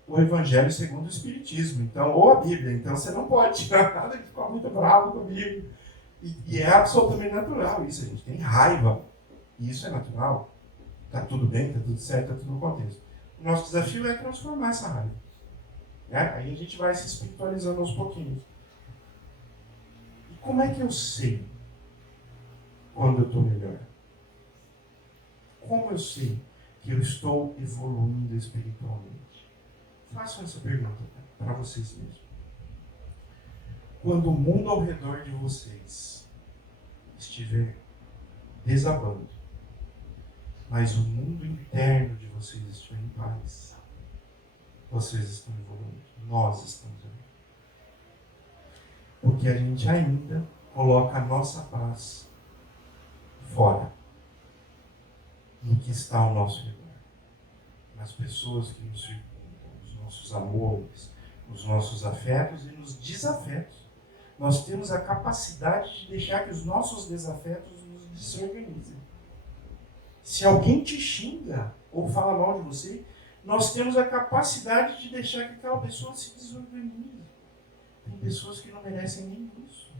o Evangelho segundo o Espiritismo, então, ou a Bíblia. Então você não pode tirar nada, que fica muito bravo comigo. E é absolutamente natural isso, a gente tem raiva. E isso é natural. Tá tudo bem, tá tudo certo, tá tudo no contexto. O nosso desafio é transformar essa raiva. Aí a gente vai se espiritualizando aos pouquinhos. E como é que eu sei quando eu estou melhor? Como eu sei que eu estou evoluindo espiritualmente? Façam essa pergunta para vocês mesmos. Quando o mundo ao redor de vocês estiver desabando, mas o mundo interno de vocês estiver em paz, vocês estão evoluindo. Nós estamos evoluindo. Porque a gente ainda coloca a nossa paz fora. No que está ao nosso redor. Nas pessoas que nos circundam, nos nossos amores, nos nossos afetos e nos desafetos. Nós temos a capacidade de deixar que os nossos desafetos nos desorganizem. Se alguém te xinga ou fala mal de você, nós temos a capacidade de deixar que aquela pessoa se desorganize. Tem pessoas que não merecem nem isso.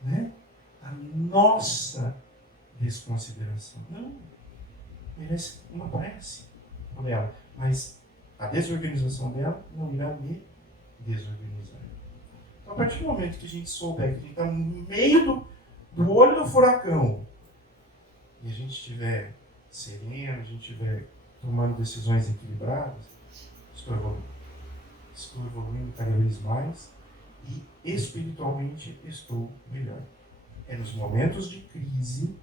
Né? A nossa desconsideração. Não. Merece uma prece por ela. Mas a desorganização dela não irá me desorganizar. Então, a partir do momento que a gente souber que a gente está no meio do olho do furacão e a gente estiver sereno, a gente estiver tomando decisões equilibradas, estou evoluindo. Estou evoluindo cada vez mais e espiritualmente estou melhor. É nos momentos de crise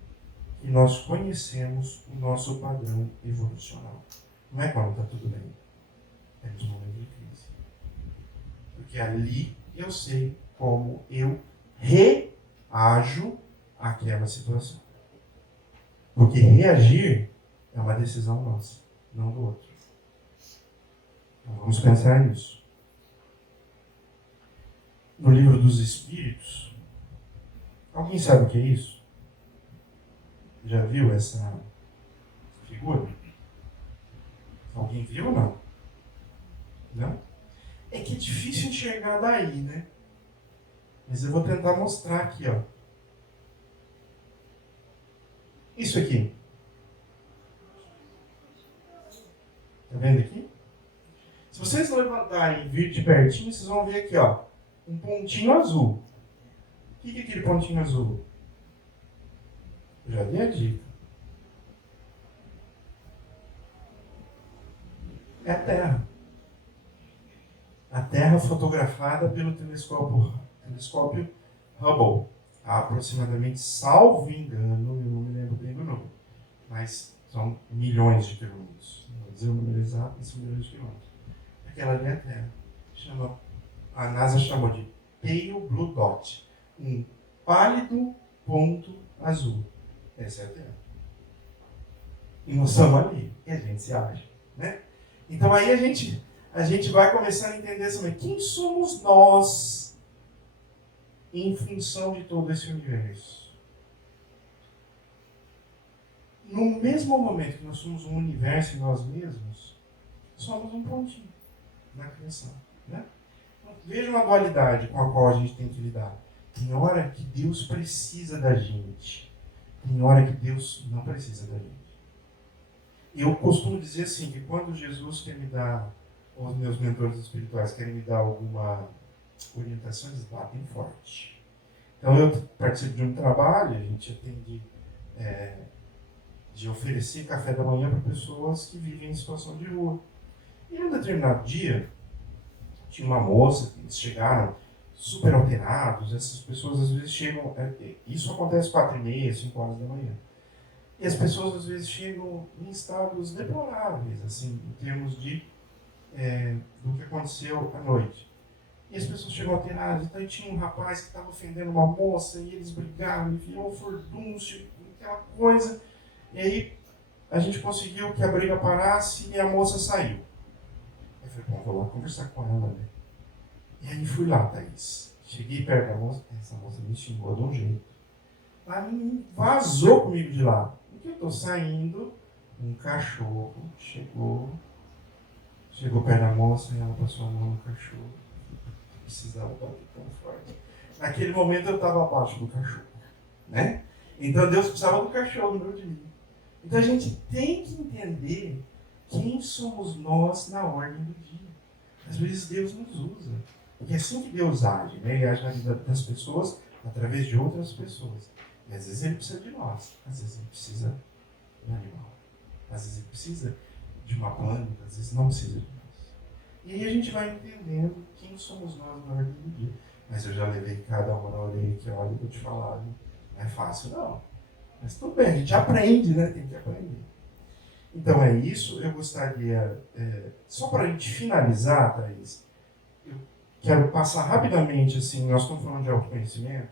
que nós conhecemos o nosso padrão evolucional. Não é quando está tudo bem. É nos momentos de crise. Porque ali eu sei como eu reajo àquela situação. Porque reagir é uma decisão nossa, não do outro. Então vamos pensar nisso. No livro dos Espíritos, alguém sabe o que é isso? Já viu essa figura? Alguém viu ou não? Não? É que é difícil enxergar daí, né? Mas eu vou tentar mostrar aqui, ó. Isso aqui. Tá vendo aqui? Se vocês levantarem e vir de pertinho, vocês vão ver aqui, ó, um pontinho azul. O que é aquele pontinho azul? Eu já dei a dica. É a Terra. A Terra fotografada pelo telescópio Hubble. Há aproximadamente, salvo engano, eu não me lembro bem do número, mas São milhões de quilômetros. Não vou dizer o número exato, mas são milhões de quilômetros. Aquela ali é a Terra. A NASA chamou de Pale Blue Dot. Um pálido ponto azul. Essa é a Terra. E nós estamos ali. E a gente se acha. Né? Então aí a gente vai começar a entender também quem somos nós em função de todo esse universo. No mesmo momento que nós somos um universo em nós mesmos, somos um pontinho na criação. Né? Então, vejam a dualidade com a qual a gente tem que lidar. Tem hora que Deus precisa da gente. Tem hora que Deus não precisa da gente. Eu costumo dizer assim, que quando Jesus quer me dar, ou os meus mentores espirituais querem me dar alguma orientação, eles batem forte. Então eu participo de um trabalho, a gente atende de oferecer café da manhã para pessoas que vivem em situação de rua. E em um determinado dia, tinha uma moça que eles chegaram super alterados, essas pessoas às vezes chegam, isso acontece 4h30, 5 horas da manhã. E as pessoas às vezes chegam em estados deploráveis, assim, em termos de do que aconteceu à noite. E as pessoas chegam alteradas, então tinha um rapaz que estava ofendendo uma moça, e eles brigaram, e virou um furdúncio, aquela coisa. E aí a gente conseguiu que a briga parasse e a moça saiu. Eu falei, bom, vou lá conversar com ela, né? E aí fui lá, Thaís. Cheguei perto da moça, essa moça me xingou de um jeito. Ela vazou comigo de lá. No que eu tô saindo, um cachorro chegou perto da moça e ela passou a mão no cachorro. Precisava bater tão forte. Naquele momento eu estava abaixo do cachorro, né? Então Deus precisava do cachorro no meu dia. Então a gente tem que entender quem somos nós na ordem do dia. Às vezes Deus nos usa. Porque é assim que Deus age, né? Ele age na vida das pessoas através de outras pessoas. E às vezes ele precisa de nós, às vezes ele precisa de um animal, às vezes ele precisa de uma planta, às vezes não precisa de nós. E aí a gente vai entendendo quem somos nós na ordem do dia. Mas eu já levei cada uma na orelha que olha, vou te falar, não é fácil não. Mas tudo bem, a gente aprende, né? Tem que aprender. Então é isso, eu gostaria, só para a gente finalizar, Thaís, eu quero passar rapidamente, assim, nós estamos falando de autoconhecimento,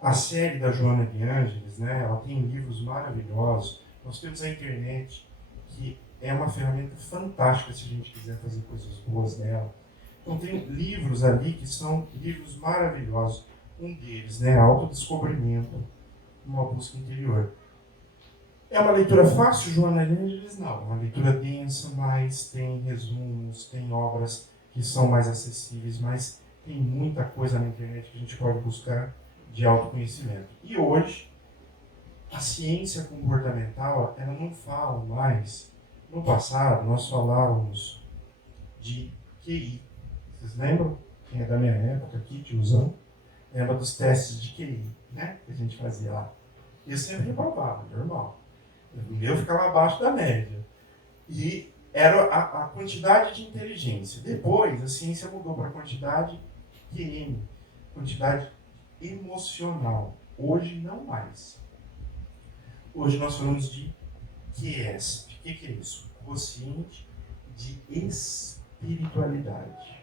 a série da Joana de Ângeles, né? Ela tem livros maravilhosos, nós temos a internet, que é uma ferramenta fantástica se a gente quiser fazer coisas boas nela. Então tem livros ali que são livros maravilhosos. Um deles, né, Autodescobrimento, uma busca interior. É uma leitura fácil, Joana de Ângeles? Não. É uma leitura densa, mas tem resumos, tem obras que são mais acessíveis, mas tem muita coisa na internet que a gente pode buscar de autoconhecimento. E hoje, a ciência comportamental, ela não fala mais. No passado, nós falávamos de QI. Vocês lembram? Quem é da minha época aqui, tiozão, lembra dos testes de QI, né? Que a gente fazia lá. Eu sempre reprovava, normal. O meu ficava abaixo da média. E era a quantidade de inteligência. Depois, a ciência mudou para a quantidade QM, quantidade emocional. Hoje, não mais. Hoje nós falamos de QS. O que é isso? Quociente de espiritualidade.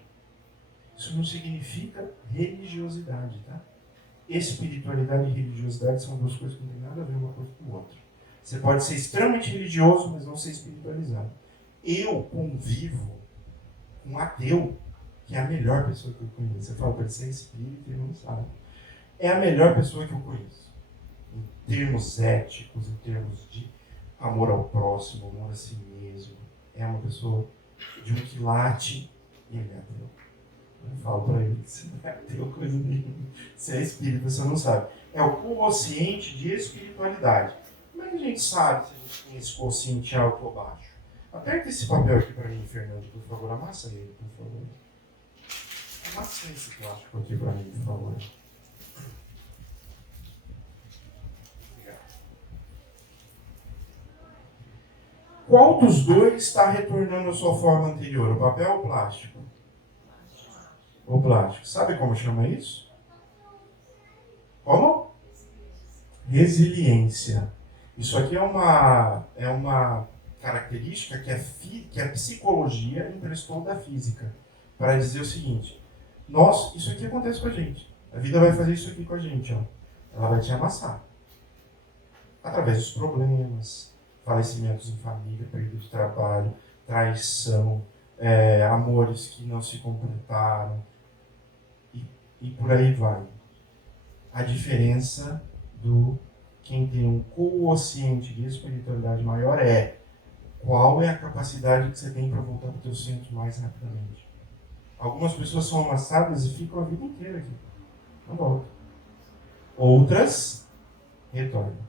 Isso não significa religiosidade, tá? Espiritualidade e religiosidade são duas coisas que não têm nada a ver uma coisa com a outra. Você pode ser extremamente religioso, mas não ser espiritualizado. Eu convivo com um ateu, que é a melhor pessoa que eu conheço. Você fala para ele ser espírita e ele não sabe. É a melhor pessoa que eu conheço. Em termos éticos, em termos de amor ao próximo, amor a si mesmo. É uma pessoa de um quilate e ele é ateu. Eu falo para ele que você não é ateu, coisa nenhuma. Você é espírita, você não sabe. É o quociente de espiritualidade. Como é que a gente sabe se a gente tem esse quociente alto ou baixo? Aperta esse papel aqui para mim, Fernando, por favor. Amassa ele, por favor. Amassa esse plástico aqui para mim, por favor. Obrigado. Qual dos dois está retornando à sua forma anterior? O papel ou o plástico? O plástico. Sabe como chama isso? Como? Resiliência. Isso aqui é uma característica que a psicologia emprestou da física, para dizer o seguinte: isso aqui acontece com a gente. A vida vai fazer isso aqui com a gente, ó. Ela vai te amassar. Através dos problemas, falecimentos em família, perda de trabalho, traição, amores que não se completaram, e por aí vai. A diferença do quem tem um quociente de espiritualidade maior é qual é a capacidade que você tem para voltar para o teu centro mais rapidamente. Algumas pessoas são amassadas e ficam a vida inteira aqui. Não voltam. Outras retornam.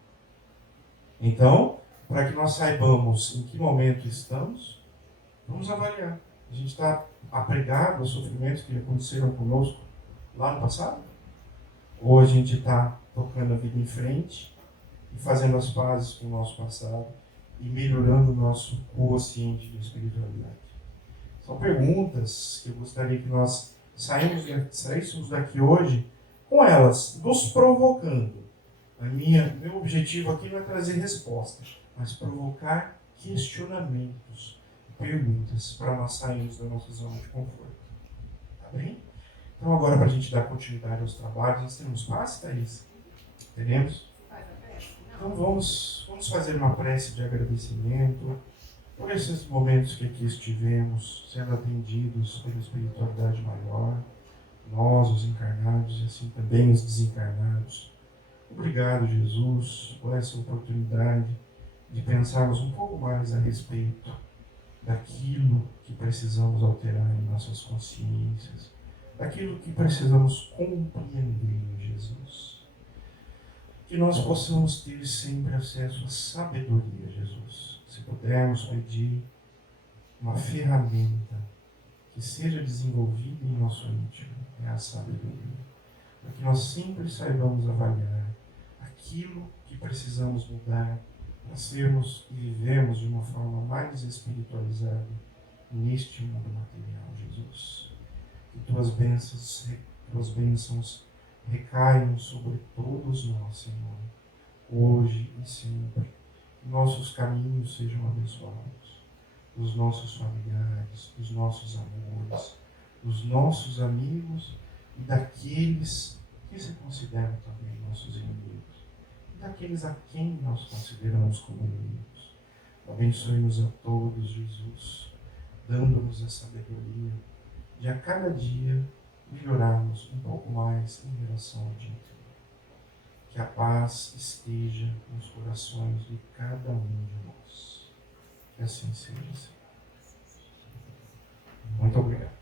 Então, para que nós saibamos em que momento estamos, vamos avaliar. A gente está apregado aos sofrimentos que aconteceram conosco lá no passado? Ou a gente está tocando a vida em frente e fazendo as pazes com o nosso passado e melhorando o nosso quociente de espiritualidade? São perguntas que eu gostaria que nós saíssemos daqui hoje com elas, nos provocando. Meu objetivo aqui não é trazer respostas, mas provocar questionamentos, perguntas, para nós sairmos da nossa zona de conforto. Tá bem? Então agora, para a gente dar continuidade aos trabalhos, nós temos passe, Thaís? Teremos? Então vamos fazer uma prece de agradecimento por esses momentos que aqui estivemos sendo atendidos pela espiritualidade maior, nós, os encarnados, e assim também os desencarnados. Obrigado, Jesus, por essa oportunidade de pensarmos um pouco mais a respeito daquilo que precisamos alterar em nossas consciências, daquilo que precisamos compreender, Jesus. Que nós possamos ter sempre acesso à sabedoria, Jesus. Se pudermos pedir uma ferramenta que seja desenvolvida em nosso íntimo, é a sabedoria. Para que nós sempre saibamos avaliar aquilo que precisamos mudar para sermos e vivermos de uma forma mais espiritualizada neste mundo material, Jesus. Que tuas bênçãos recaiam sobre todos nós, Senhor, hoje e sempre. Que nossos caminhos sejam abençoados, os nossos familiares, os nossos amores, os nossos amigos e daqueles que se consideram também nossos inimigos, e daqueles a quem nós consideramos como inimigos. Abençoe-nos a todos, Jesus, dando-nos a sabedoria de a cada dia melhorarmos um pouco mais em relação ao dia anterior. Que a paz esteja nos corações de cada um de nós. Que assim seja, Senhor. Muito obrigado.